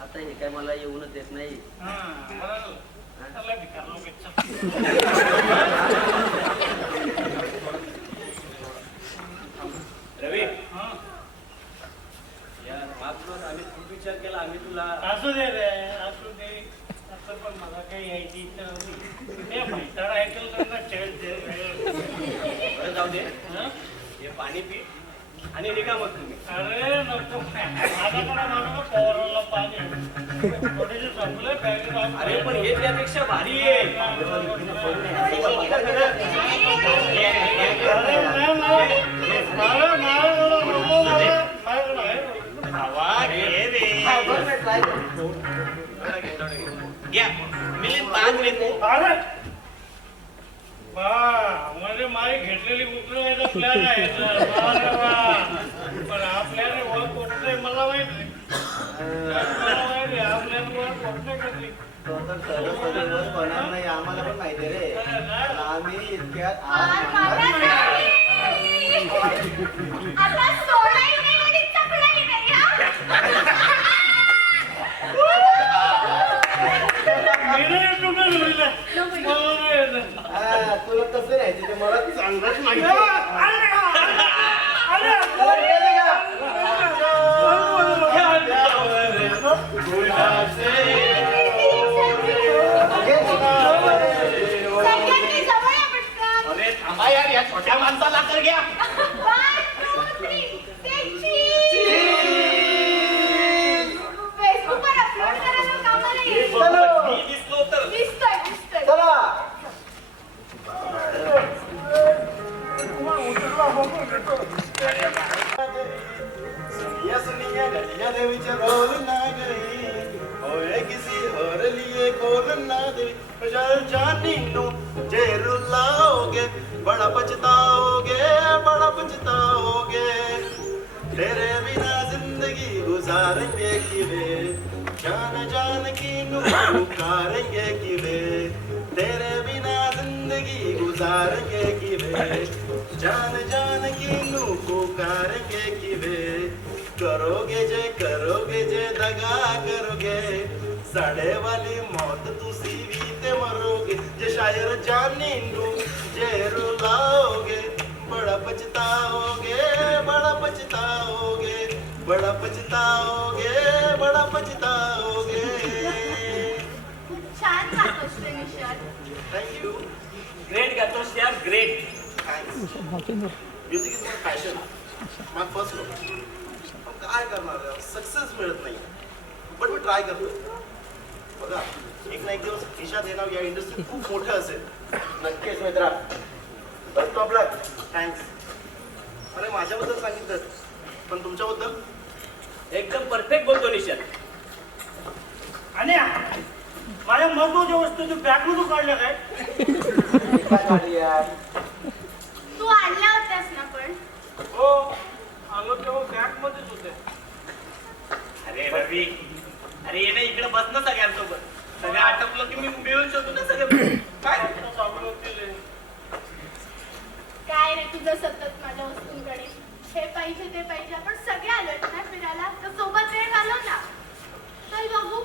आता हे काय मला येऊनच देत नाही. रवी या मागच आम्ही खूप विचार केला. आम्ही तुला असू दे रे, असू दे. असं पण मला काही यायची इच्छा नव्हती. ते म्हातारा ऐकलं तर ना खेळ बरं जाऊ दे. हे पाणी पी आणि निघा मग तुम्ही. अरे नको, माझ्याकडे माझं पोराला पाणी थोडेसे संपले बॅगेत. अरे पण हे त्यापेक्षा भारी आहे. घ्या मिलिंद पाच मिनिट म्हणजे माई घेतलेली उचलायचा प्लॅन आहे. पण आपल्याने वर पोचलंय मला माहिती. आपल्याला वर पोचलंय कधी. तो तर सर्वसाधारण होणार नाही, आम्हाला पण माहिती रे. पण आम्ही इतक्यात आता सोडाही नाही आणि चपलाही नाही हा. तुला कसं नाही ते मला चांगलंच माहिती. सगळ्यांनी जवळ या पटकन. अरे थांबा यार, या छोट्या माणसाला तर घ्या. 1, 2, 3 say cheese. फेसबुकवर अपलोड करायला कामाला येईल. मी दिसलो तर दिसतोय दिसतोय. सुनिया सुनिया गलिया देवीचे रोल ना गई होए किसी और लिए खोल ना देवी चल जानी नो जे रुलाओगे बड़ा पछताओगे तेरे बिना जिंदगी गुजारेंगे किवे जान जान की नु पुकारेंगे किवे तेरे बिना जिंदगी गुजारेंगे किवे जान जान की नु पुकारेंगे किवे करोगे जे दगा करोगे सड़े वाली मौत तुसी भी ते मरोगे जे शायर जानी नु जे रुलाओगे बड़ा पछताओगे खूप छान गातोस रे निशाद. थँक्यू. ग्रेट गातोस यार, great. Music is my passion, my first love. काय करणार, सक्सेस मिळत नाही, पण मी ट्राय करतो. बघा, एक ना एक दिवस ईशा देनाव या इंडस्ट्रीत खूप मोठं असेल. नक्कीच मित्रा. Best of luck. थँक्स. अरे माझ्याबद्दल सांगितलं, पण तुमच्याबद्दल एकदम परफेक्ट बोलतो निशाद. आणि माझ्या महत्वाच्या वस्तू तू बॅगमधून काढल्या काय? तू आणल्या होत्यास ना पण. हो, आलो तेव्हा बॅगमध्येच होते. अरे रवी, अरे ये ना इकडे बस ना सगळ्यांसोबत. सगळं आटपलं की मी मिळून शोधू ना सगळं. काय सांगून केले. काय रे तुझं सतत माझ्या वस्तूंकडे. हे पाहिजे ते पाहिजे. आपण सगळे आलोत ना फिरायला, तर सोबत वेळ घालव ना. चल बघू.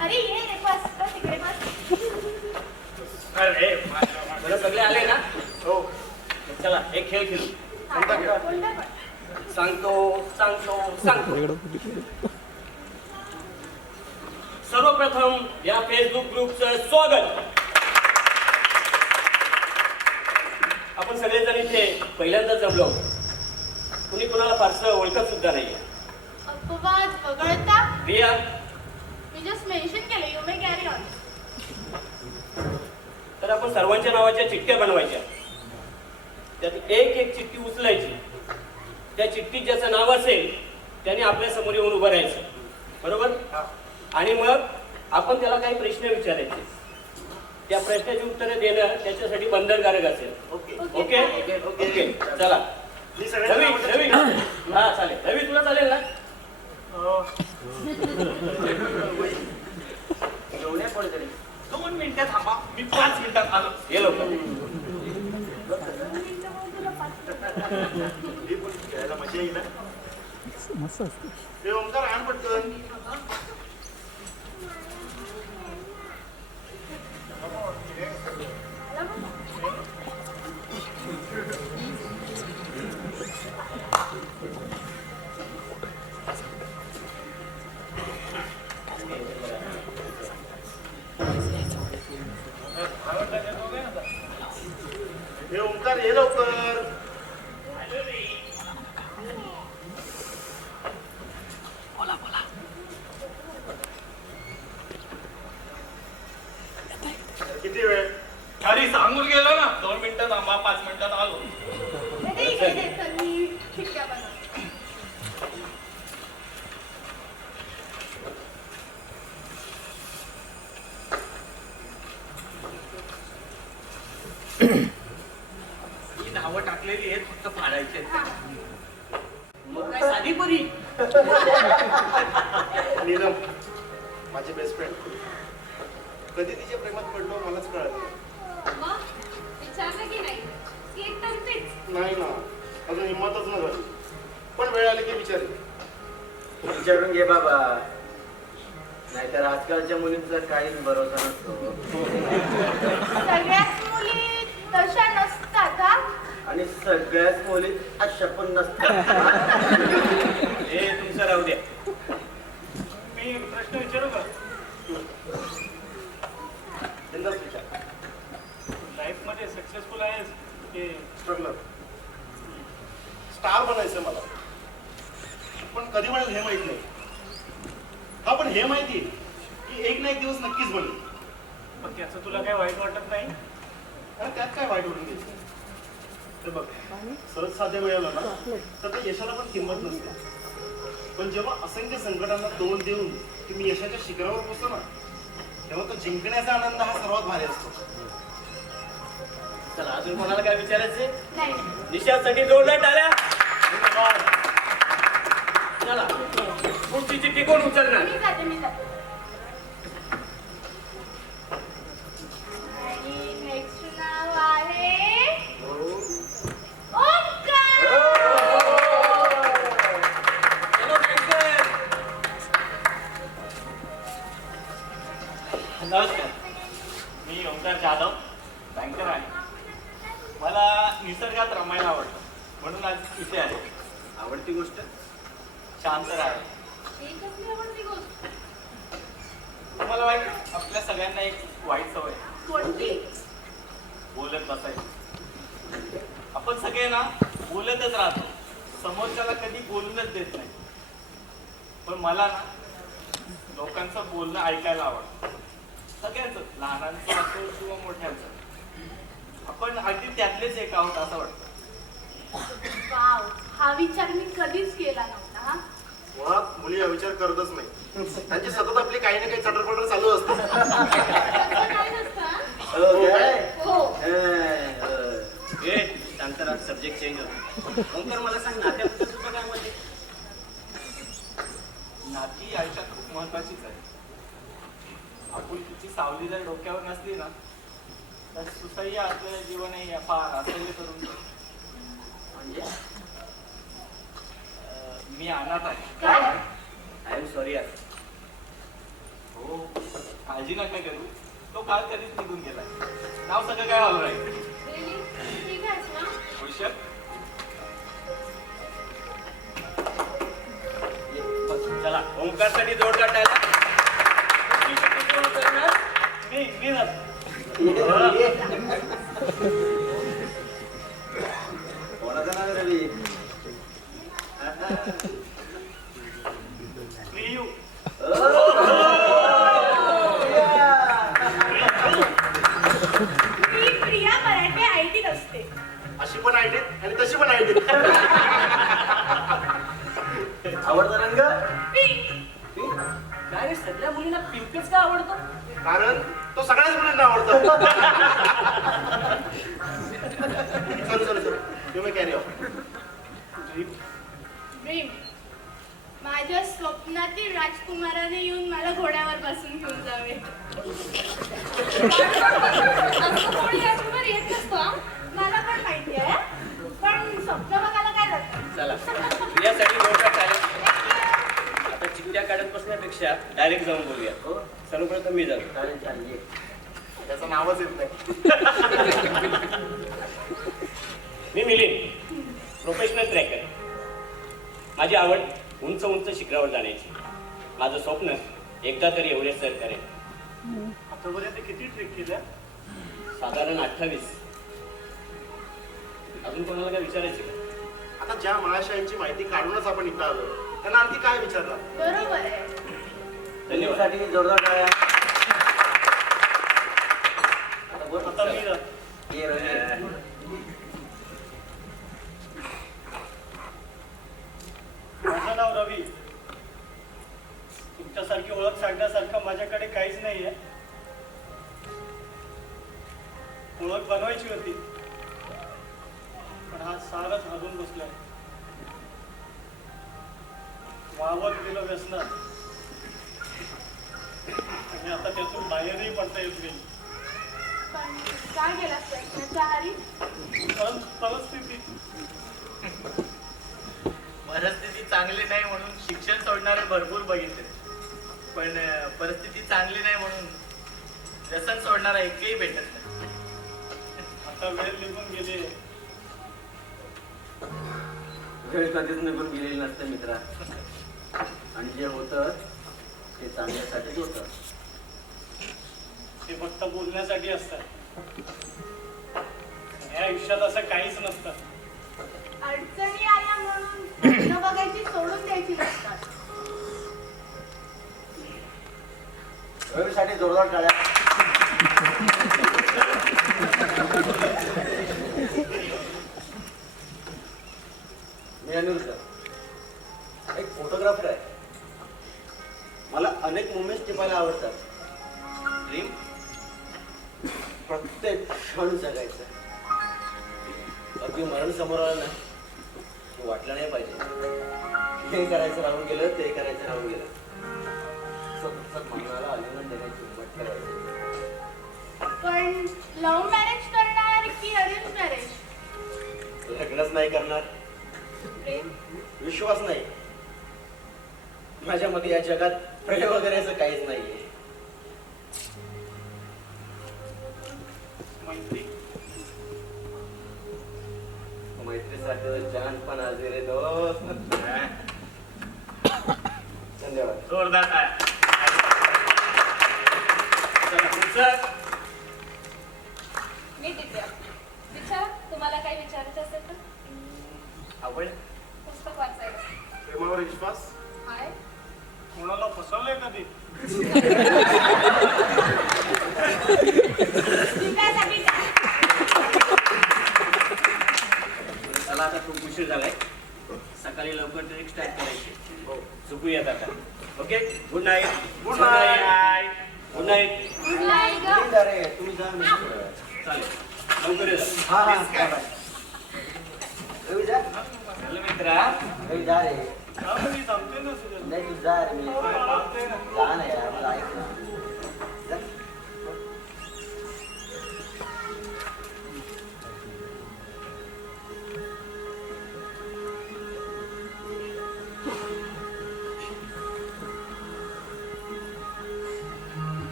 अरे ये रे, बस बस इकडे बस. अरे बरं सगळे आले ना? हो. चला एक खेळ खेळू. कोणता खेळ? कोणता पण? सांगतो. सर्वप्रथम या फेसबुक ग्रुपचं स्वागत. आपण सगळेजण इथे पहिल्यांदाच जमलो. कुणी कुणाला फारसं ओळखत सुद्धा नाहीये. अपवाद वगळता रिया, मी जस्ट मेन्शन केलं. You may carry on. तर आपण सर्वांच्या नावाच्या चिठ्ठ्या बनवायच्या. त्यात एक चिठ्ठी उचलायची. त्या चिठ्ठीत ज्याचं नाव असेल त्याने आपल्या समोर येऊन उभं राहायचं. बरोबर? आणि मग आपण त्याला काही प्रश्न विचारायचे. त्या प्रश्नाची उत्तरं देणं त्याच्यासाठी बंधनकारक असेल. ओके. ओके. चला मी रवी, सगळ्यांना रवी. हा चालेल. रवी तुला चालेल ना? हो. घेऊन या कोणीतरी. 2 मिनिटं थांबा, मी 5 मिनिटात आलो. ये लवकर. ही पण खेळायला मजा येईल ना. हे ओंकार आण पटकन. हे ओंकार ये लवकर. किती वेळ? अरे सांगून गेलो ना, 2 मिनिटं थांबा, 5 मिनिटात आलो. चल मी ठिक्या बनवते. ही नावं टाकलेली आहेत, फक्त फाडायची आहेत. हा. मग काय साधी परी. नीलम माझी बेस्ट फ्रेंड. कधी तिच्या प्रेमात पडलो मलाच कळत नाही. मग विचारलं की नाही की एक तंत्रीच. नाही ना, अजून हिंमतच नाही झाली. पण वेळ आली की विचारेल. विचारून घे बाबा, नाहीतर आजकालच्या मुलींचा काहीच भरोसा नसतो. सगळ्याच मुली तशा नसतात हा. आणि सगळ्याच मुली अशा पण नसतात. हे तुमचं राहू द्या. मी प्रश्न विचारू का? बिनधास्त विचार. लाईफ मध्ये सक्सेसफुल आहेस की स्ट्रगलर. स्टार बनायचं मला, पण कधी बनेल हे माहित नाही. हा पण हे माहिती की एक ना एक दिवस नक्कीच बनेल. पण त्याचं तुला काही वाईट वाटत नाही? आणि त्यात काय वाईट वाटून घ्यायचं. तर बघ, सहज साध्य मिळालं ना तर त्या यशाला पण किंमत नसते. पण जेव्हा असंख्य संकटांना तोंड देऊन तुम्ही यशाच्या शिखरावर पोहोचतो ना, तेव्हा तो जिंकण्याचा आनंद हा सर्वात भारी असतो. चला, अजून कोणाला काय विचारायचंय? नाही. निशासाठी जोरदार टाळ्या. चला, पुढची चिठ्ठी कोण उचलणार? मी जाते. आणि नेक्स्ट नाव आहे ओंकार. Hello, banker. नमस्कार, मी ओंकार जाधव, बँकर आहे. मला निसर्गात रमायला आवडतं, म्हणून आज इथे आहे. आवडती गोष्ट शांत राहायला. ही कसली आवडती गोष्ट? तुम्हाला माहिती, आपल्या सगळ्यांना एक वाईट सवय आहे, कोणती? बोलत बसायची. आपण सगळे ना बोलतच राहतो, समोरच्याला कधी बोलूनच देत नाही. पण मला ना लोकांचं बोलणं ऐकायला आवडतं. सगळ्यांचं, लहानांचं असो किंवा मोठ्यांचं. आपण अगदी त्यातलेच एक आहोत असं वाटतं. वाव, हा विचार मी कधीच केला नव्हता हा. मुळात मुली हा विचार करतच नाही. त्यांची सतत आपली काही ना काही चटरपटर चालू असते. असं काय नसतं हा? हो काय? हो. ए, शांतरा, सब्जेक्ट चेंज होतो. ओंकार, मला सांग, नात्याबद्दल तुझं काय मत आहे? नाती आयुष्यात खूप महत्वाचीच आहे. आपुलकीची सावली जर डोक्यावर नसली ना, तर सुसह्य असलेलं जीवनही फार असह्य करून जातं. म्हणजे मी अनाथ आहे. काय? आय एम सॉरी यार. हो, काळजी नका करू, तो काळ कधीच निघून गेलाय. नाव सगळं काय हवं राहील. Really? ठीक आहेस ना? खुश? चला, ओंकारसाठी जोरदार टाळ्या. पुढची चिठ्ठी कोण उचलणार? मी जातो. कोणाचा नाव आहे रवी? प्रियू. मी प्रिया मराठे आयटीत असते. अशी पण आयडीत आणि तशी पण आयडीत. आवडता रंग? पिंक. काय रे, सगळ्या मुलींना पिंकच का आवडतो? कारण तो सगळ्याच मुलींना आवडतो. चल you may carry on. Dream. माझी माझ्या स्वप्नातील राजकुमाराने येऊन मला घोड्यावर बसून घेऊन जावे. असं कोणी राजकुमार येत नसतो हा? मला पण माहिती आहे, पण स्वप्न बघायला काय जातं. चला यासाठी मोठा टाळ्या. आता चिठ्ठ्या काढत बसण्यापेक्षा डायरेक्ट जाऊन बोलूया. हो सर्वप्रथम मी जातो. चालेल चालेल ये. त्याचं नावच येत नाही. मी मिलिंद, प्रोफेशनल ट्रॅकर. माझी आवड उंच उंच शिखरावर जाण्याची. माझं स्वप्न एकदा तरी एव्हरेस्ट सर करेल. आतापर्यंत किती ट्रेक केल्या? साधारण 28. अजून कोणाला काय विचारायचं का? आता ज्या महाशयांची माहिती काढूनच आपण इथं आलो त्यांना आणखी काय विचारणार? बरोबर आहे. धन्यवाद. साठी जोरदार टाळ्या. आता बोल. आता मी जातो. ये रवी ये. माझं नाव रवी. तुमच्यासारखी ओळख सांगण्यासारखं माझ्याकडे काहीच नाहीये. ओळख बनवायची होती, पण हा सारच हलून बसलाय. वावत गेलो व्यसनात आणि आता त्यातून बाहेरही पडता येत नाही. पण काय गेला प्रश्नाच्या हारी? परिस्थिती परिस्थिती चांगली नाही म्हणून शिक्षण सोडणारे भरपूर बघितले, पण परिस्थिती चांगली नाही म्हणून व्यसन सोडणारा एकही भेटत नाही. आता वेळ निघून गेली. वेळ कधीच निघून गेलेली नसते मित्रा. आणि जे होतं ते चांगल्यासाठीच होतं. ते फक्त बोलण्यासाठी असतात. या आयुष्यात असं काहीच नसतं. अडचणी आल्या म्हणून स्वप्न बघायची सोडून द्यायची नसतात. रवीसाठी जोरदार टाळ्या. मी अनिरुद्ध, एक फोटोग्राफर आहे. मला अनेक मुवमेंट्स टिपायला आवडतात. ड्रीम प्रत्येक क्षण जगायचं. अगदी मरण समोर आलं ना ते वाटलं नाही पाहिजे. हे करायचं राहून गेलं, ते करायचं राहून गेलं. सतत मनाला आलिंगन देण्याची हिंमत करायची. पण लव्ह मॅरेज करणार की अरेंज मॅरेज? लग्नच नाही करणार. प्रेम? विश्वास नाही. माझ्या मते या जगात प्रेम वगैरेचं काहीच नाहीये. मैत्री मैत्रीसाठी जान पण हजर आहे दोस्त. धन्यवाद. जोरदार टाळ्या. चला, पुढचं. मी दिव्या. विचारा, तुम्हाला काही विचारायचं असेल तर. आवड. पुस्तक वाचायला. प्रेमावर विश्वास? हाय. कोणाला फसवलंय कधी? दिव्यासाठी काय? चला आता खूप उशीर झालाय. सकाळी लवकर ट्रेक स्टार्ट करायची. हो, चुकूयात आता. Okay, good night. Good night. Good night. Good night ग. तुम्ही जा रे, तुम्ही जा. मी थोड्या वेळात. चालेल, लवकर ये जा. हा हा बाय बाय. रवी जा. चला मित्रा. रवी जा रे. हा, मी सांगतोय ना तुझ्या. नाही तू जा रे. मी सांगतोय ना. जा ना यार, मला ऐक ना. जा.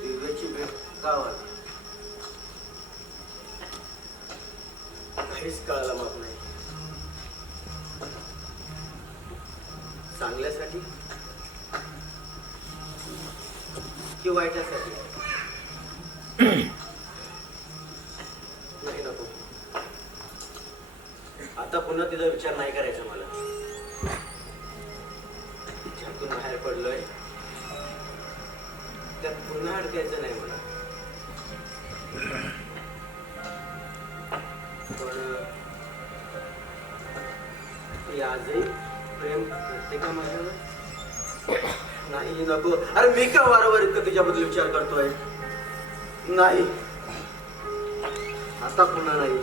दिव्याची भेट गावात काहीच कळायला माग नाही. चांगल्यासाठी की वाईटासाठी? नाही नको. आता पुन्हा तिचा विचार नाही करायचा मला. ज्यातून बाहेर पडलोय त्यात पुन्हा अडकायचं नाही मला. पण ती आजही प्रेम करते का माझ्यावर? नाही नको. अरे मी का वारंवार इतकं तिच्याबद्दल विचार करतोय? नाही. आता पुन्हा नाही.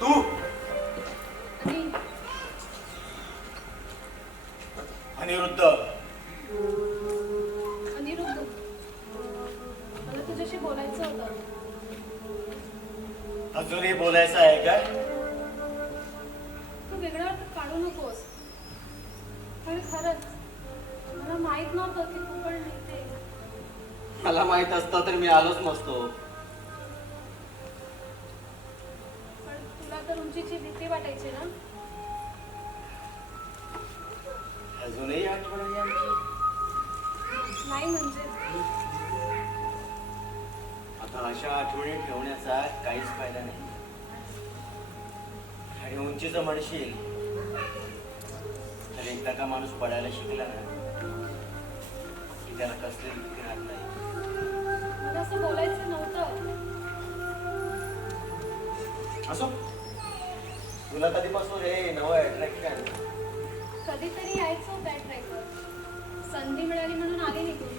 तू आणि अनिरुद्ध, अनिरुद्ध, मला तुझ्याशी बोलायचं होतं. अजूनही बोलायचं आहे काय? तू वेगळा अर्थ काढू नकोस. पण खरंच मला माहित नव्हतं की तू पण लिहिते. मला माहित असतं तर मी आलोच नसतो. पण तुला तर उंचीची भीती वाटायची ना. अजूनही आठवण आहे आमची. नाही म्हणजे आता अशा आठवणी ठेवण्याचा काहीच फायदा नाही. आणि उंचीचं म्हणशील तर एकदा का माणूस पडायला शिकला ना की त्याला कसली भीती राहत नाही. मला असं बोलायचं नव्हतं. असो, तुला कधीपासून हे नवं अट्रॅक्शन? कधीतरी यायचं होतं ट्रायकर. संधी मिळाली म्हणून आली निघून.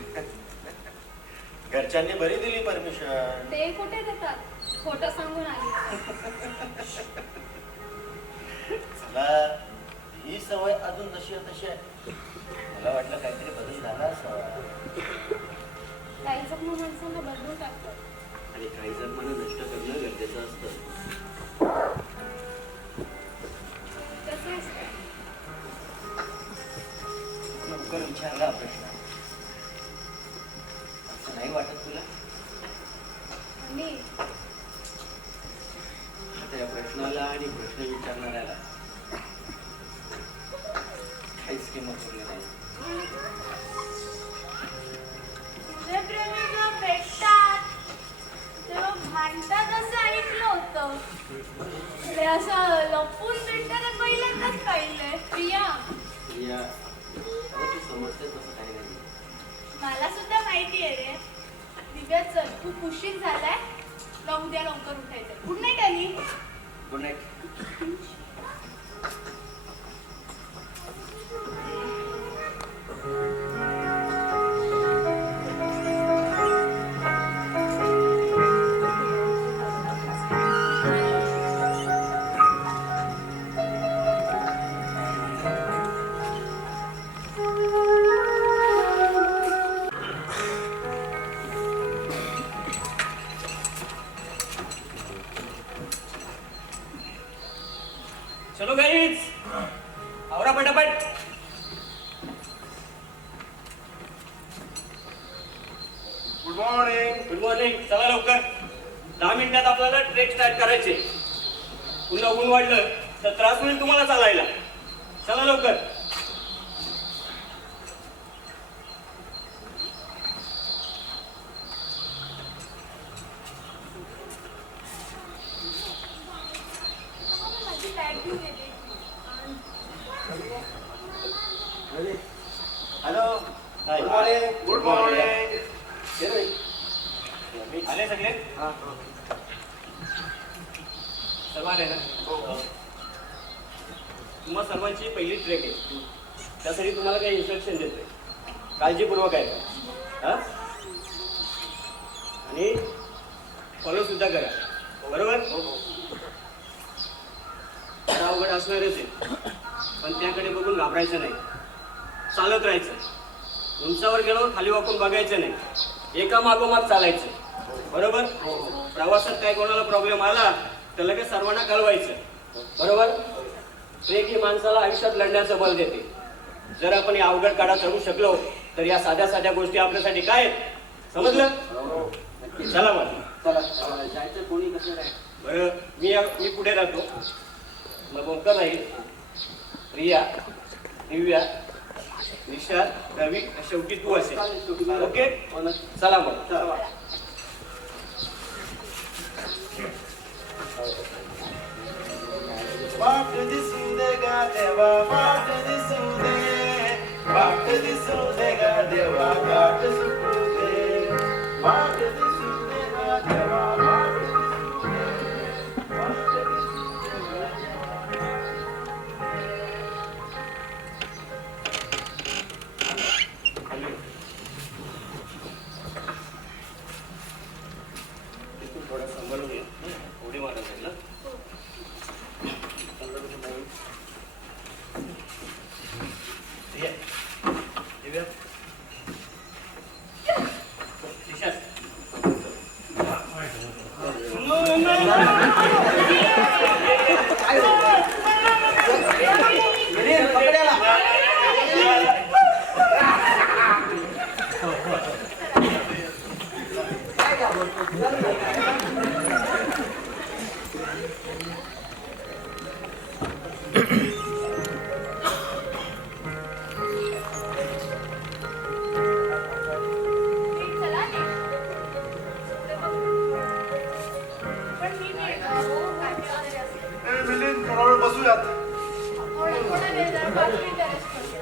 घरच्यांनी बरी दिली परमिशन. ते कुठे देतात? खोटं सांगून आली. चला, ही सवय अजून जशी आहे तशी आहे. मला वाटलं काहीतरी बदल झाला असावा. काही जण माणसांना बदलून टाकतात. आणि काही जण मला नष्ट करणं गरजेचं असतं. तसे असतं. लवकर विचारला प्रश्न. असं नाही वाटत तुला? आणि आता या प्रश्नाला आणि प्रश्न विचारणाऱ्याला काहीच किंमत उरली नाही. सूर्यप्रेमी जेव्हा भेटतात तेव्हा भांडतात असं ऐकलं होतं. ते असं लपून भेटताना पहिल्यांदाच पाहिलंय. प्रिया, प्रिया, अगं तू समजतेस तसं काही नाही. मला सुद्धा माहिती आहे रे. दिव्या चल, खूप उशीर झालाय ना. उद्या लवकर उठायचंय. गुड नाईट आणि गुड नाईट. चलो गाईज, आवरा पटापट. Good morning. Good morning. चला लवकर. 10 मिनिटात आपल्याला ट्रेक स्टार्ट करायचे. पुन्हा ऊन वाढलं तर त्रास होईल तुम्हाला चालायला. चला लवकर. माझी बॅग घेऊन येते. Hello. Good morning. Good morning. आले सगळे? सर्व आले ना? तुम्हा सर्वांची पहिली ट्रेक आहे. त्यासाठी तुम्हाला काही इन्स्ट्रक्शन देतोय. काळजीपूर्वक आहे. हा? आणि फॉलो सुद्धा करा. बरोबर? जरा अवघड असणारच आहे, पण त्याकडे बघून घाबरायचं नाही. चालत राहायचं. उंचावर गेलो खाली वाकून बघायचं नाही. एका मागोमाग चालायचं. बरोबर? प्रवासात काय कोणाला प्रॉब्लेम आला तर लगेच सर्वांना कळवायचं. बरोबर? ट्रेक ही माणसाला आयुष्यात लढण्याचं बल देते. जर आपण या अवघड काळात चढू शकलो तर या साध्या साध्या गोष्टी आपल्यासाठी काय आहेत? समजलं? चला मग. चला, जायचं कोणी कसं नाही. बरं, मी पुढे राहतो. मग ओंकार राहील, प्रिया, दिव्या, निशा, रवी, शेवटी तू असेल. ओके? चला मग. चला. वाट दिसू दे गा देवा वाट दिसू दे वाट दिसू दे गा देवा गाठ सुटू दे वाट दिसू दे गा देवा वाट दिसू दे वाट दिसू दे गा तिथून थोडा सांभाळून ये उडी मारत आहे ना चला ने. पुढे बघू. पण मी नाही येणार हो, काठी वगैरे असेल. मिलिंद थोडा वेळ बसूयात थोडा वेळ जरा 5 मिनिटं rest करूया.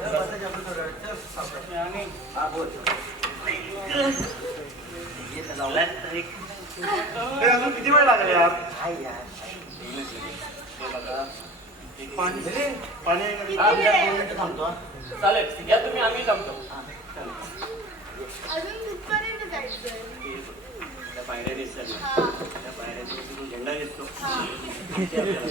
आणि हा बोल हे अजून किती वेळ लागेल यार पाणी पाणी आहे का? किती वेळ आहे? थांबतो हा. चालेल या तुम्ही आम्ही थांबतो अजून कुठपर्यंत जायचंय? त्या पायऱ्या दिसतात ना, हा. त्या पायऱ्या दिसतो झेंडा दिसतो हा. तिथे आपल्याला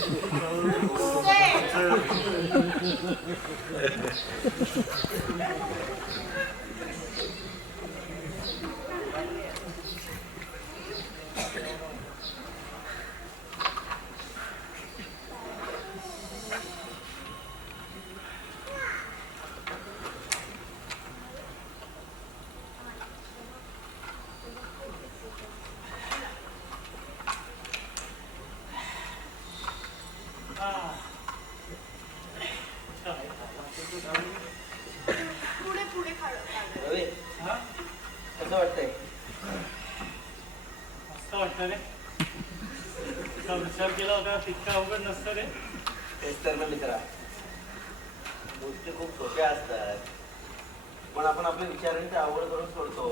पुढे पुढे काढ. रवी हा कसं वाटतंय असं वाटतं रे तुझा विचार केला होता तितका अवघड नसतं रे. तेच तर ना मित्रा गोष्टी खूप सोप्या असतात पण आपण आपल्या विचारांची आवड करून सोडतो.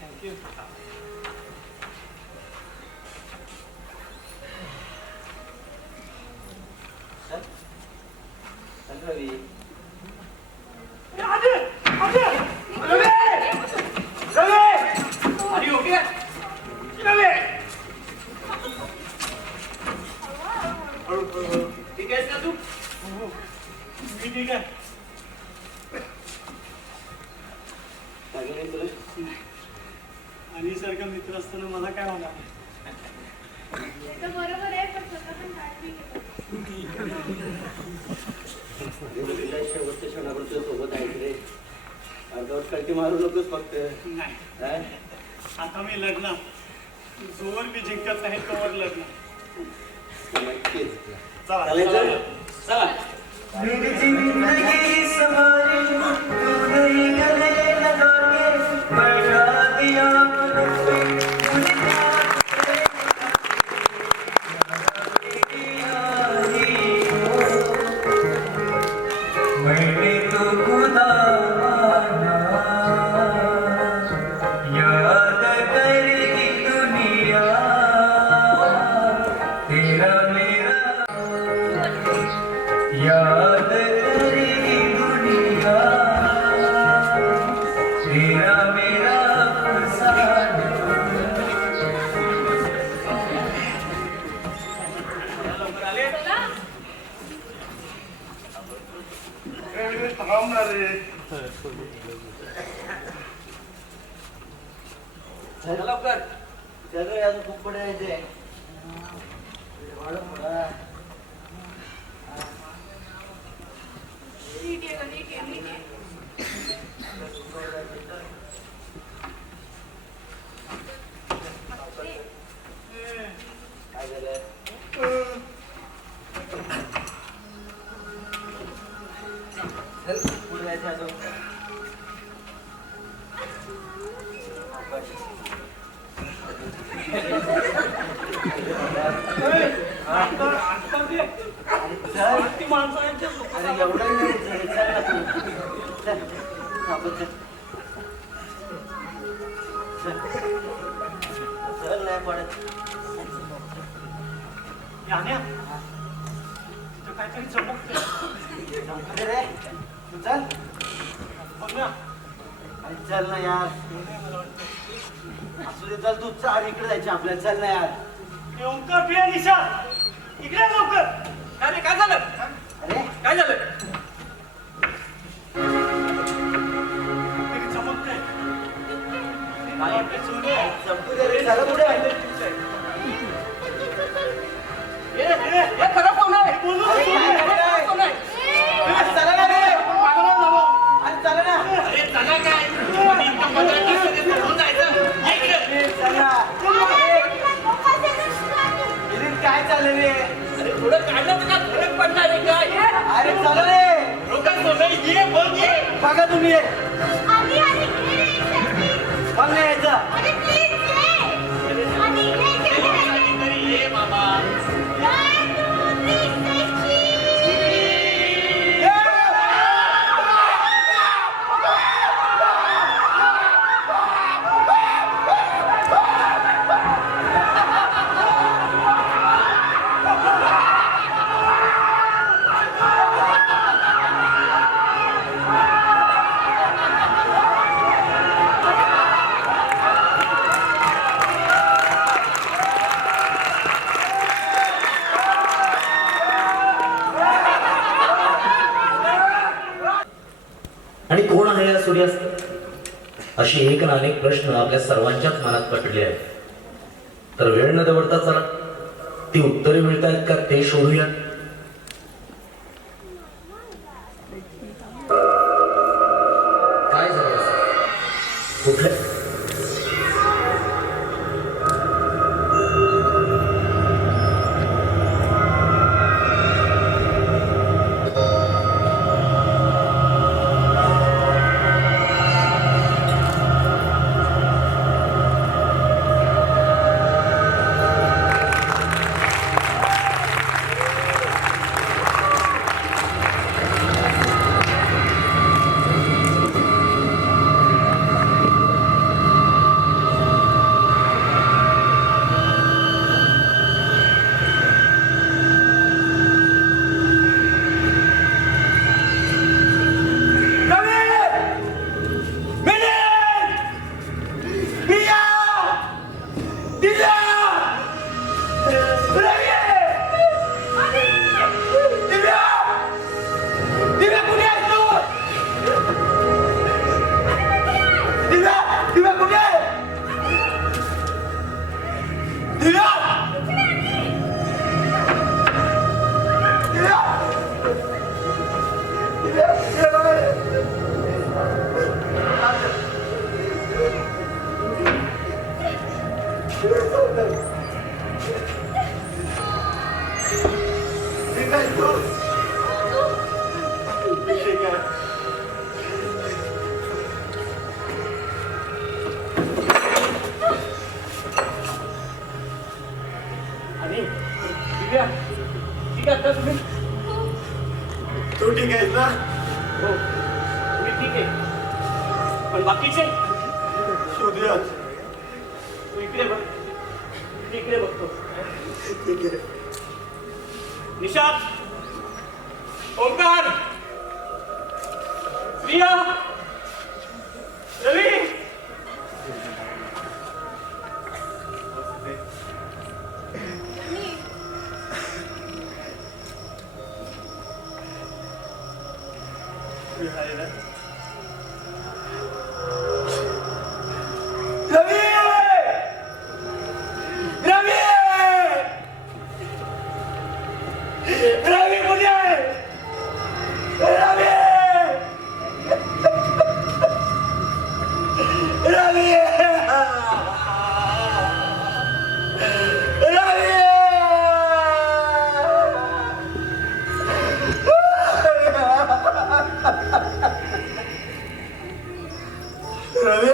थँक्यू. चल चल रवी अरे ओके ठीक आहेस का तू मी ठीक आहे. लागलं नाही तुला आणि सारखा मित्र असताना मला काय होणार. ते तर बरोबर आहे पण स्वतः पण काळजी घे. शेवटच्या क्षणापर्यंत सोबत आहे रे अर्धवट कळकी मारू नकोस फक्त नाही काय आता मी लग्न जोवर मी जिंकत नाही तोवर लग्न. नक्कीच चला चालायचं चला मेरी जिंदगी सवारी तूने गले लगा के बैठा दिया मुझे मैंने तो खुदा माना याद करेगी दुनिया तेरा मेरा याद करेगी दुनिया तेरा मेरा फसाना चला. थांबणार रे चल लवकर चल रे अजून खूप पुढे यायचंय वाढव थोडा. नीट ये गं, नीट ये, नीट ये. काय झालं चल पुढे जायचं अजून आता ते स्वार्थी माणसांच्या अरे सुखाला एवढं नाही रे, चल ना तू. चल. आपण चल. चल नाही पडत. याने तिथं काहीतरी चमकतंय. अरे रे तू चल. बघ ना. अरे चल ना यार. असू दे चल तू चाल इकडे जायचे आपल्याला. चल ना यार. हे ओंकार प्रिया निशा इकडे लवकर. अरे काय झालं अरे काय झालं काहीतरी चमकतंय. काय? वाटतं सोने आहे. चमकू दे रे. चला पुढे. हे खरं कोण आहे बोलू अरे नको. काय रे? कोण आहे अरे चला ना रे. अरे चला ना. अरे चला काय पण इतकं 15 दिवसामध्ये सोडून जायचं ये इकडे. अरे चल ना. अरे काय चाललं रे? अरे थोडं काढलं तर का फरक पडणार आहे का ये अरे चला रे. लोकं सोने ये बोल ये बघा तुम्ही ये. मला नाही यायचं. तरी ये बाबा आणि कोण आहे या सूर्यास्त अशी एक ना अनेक प्रश्न आपल्या सर्वांच्याच मनात पटले आहेत. तर वेळ न दवडता चला ती उत्तरे मिळतायत का ते शोधूया. काय झालं असं? कुठल्या आणि दिव्या ठीक आहे का तुम्ही? तू ठीक आहेस ना? हो मी ठीक आहे. पण बाकीचे शोधूया. तू इकडे बघ. मी इकडे बघतो. ठीक आहे. निशाद ओंकार प्रिया रवी रवी कुठे आहे? रवी! रवी! रवी! रवी!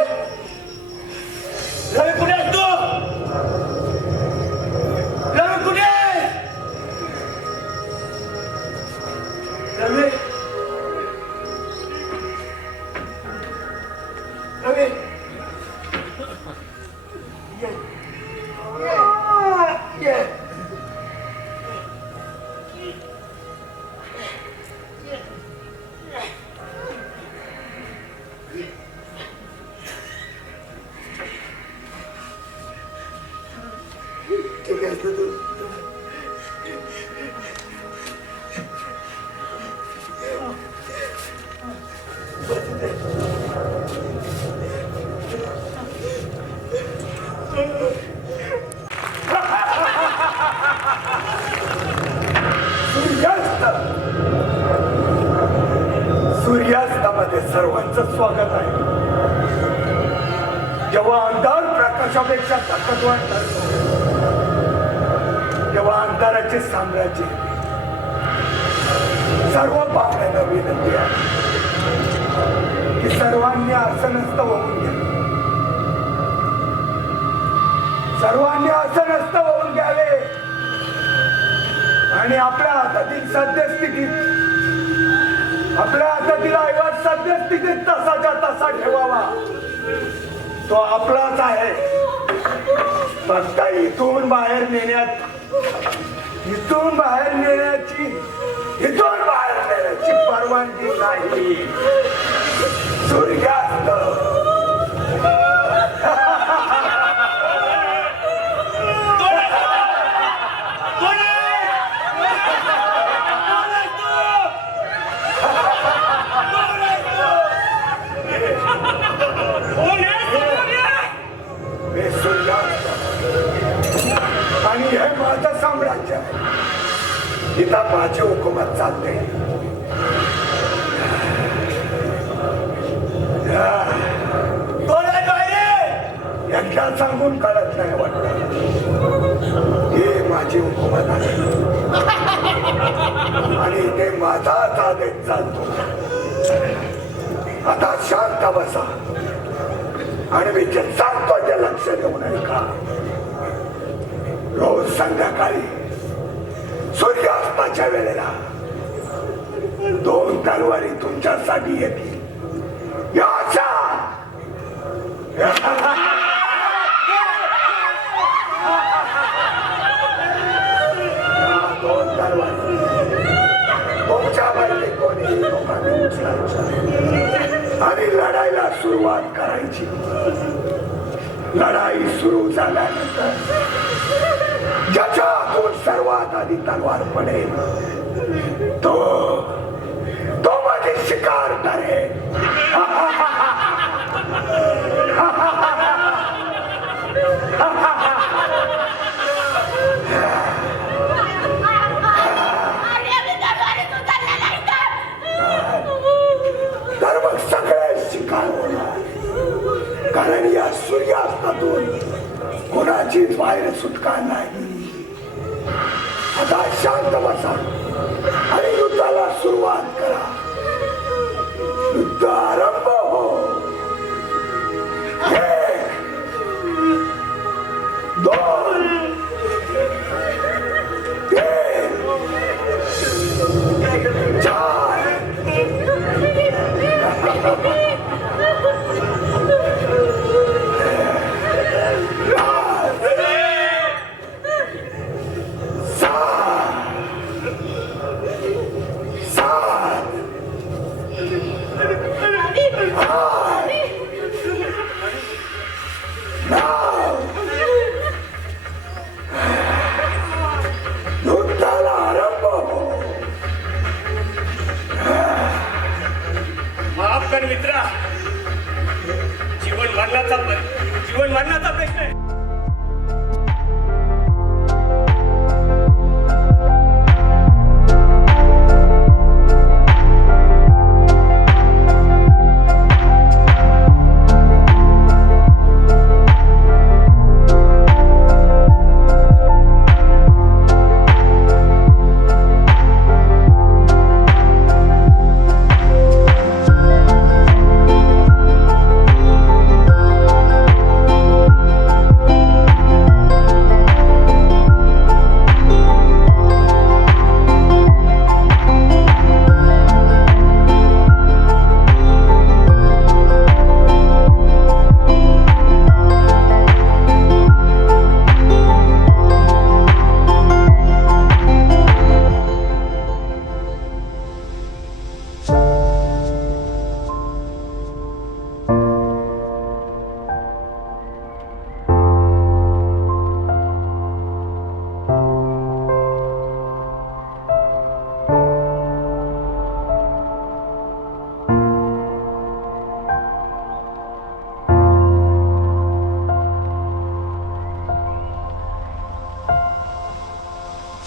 सूर्यास्त तू सूर्यास्तामध्ये सर्वांचं स्वागत आहे. जेव्हा अंधार प्रकाशापेक्षा ताकदवान ठरतो तेव्हा अंधाराचे साम्राज्य येते. सर्व पाहण्याला विनंती आहे की सर्वांनी आसनस्थ होऊन घ्या. सर्वांनी आसनस्थ होऊन घ्यावे आणि आपल्या हातातील सद्यस्थितीत आपल्या हातातील ऐवज सद्यस्थितीत तसाच्या तसा ठेवावा. तो आपलाच आहे. फक्त इथून बाहेर नेण्याची परवानगी नाही. सूर्यास्त आणि हे माझं साम्राज्य आहे. इथं माझी हुकूमत चालते. एकदा सांगून कळत नाही वाटत. हे माझी हुकूमत आहे आणि ते माझाच आदेश चालतो. आता शांत बसा आणि मी जे सांगतो ते लक्ष देऊन ऐका. रोज संध्याकाळी सूर्यास्ताच्या वेळेला 2 तलवारी तुमच्यासाठी येतील. या अशा दोन तलवारी तुमच्यापैकी कोणी लोकांनी उचलायच्या आणि लढाईला सुरुवात करायची. लढाई सुरू झाल्यानंतर ज्याच्या हातून सर्वात आधी तलवार पडेल तो माझी शिकार करेल. तर मग सगळे शिकार होणार. कारण या सूर्यास्तातून कोणाचीच बाहेर सुटका नाही. आता शांत बसा आणि युद्धाला सुरुवात करा. युद्ध आरंभ हो. 1 2 3 4 मित्रा, जीवन मरणाचा प्रश्न आहे.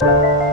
आहे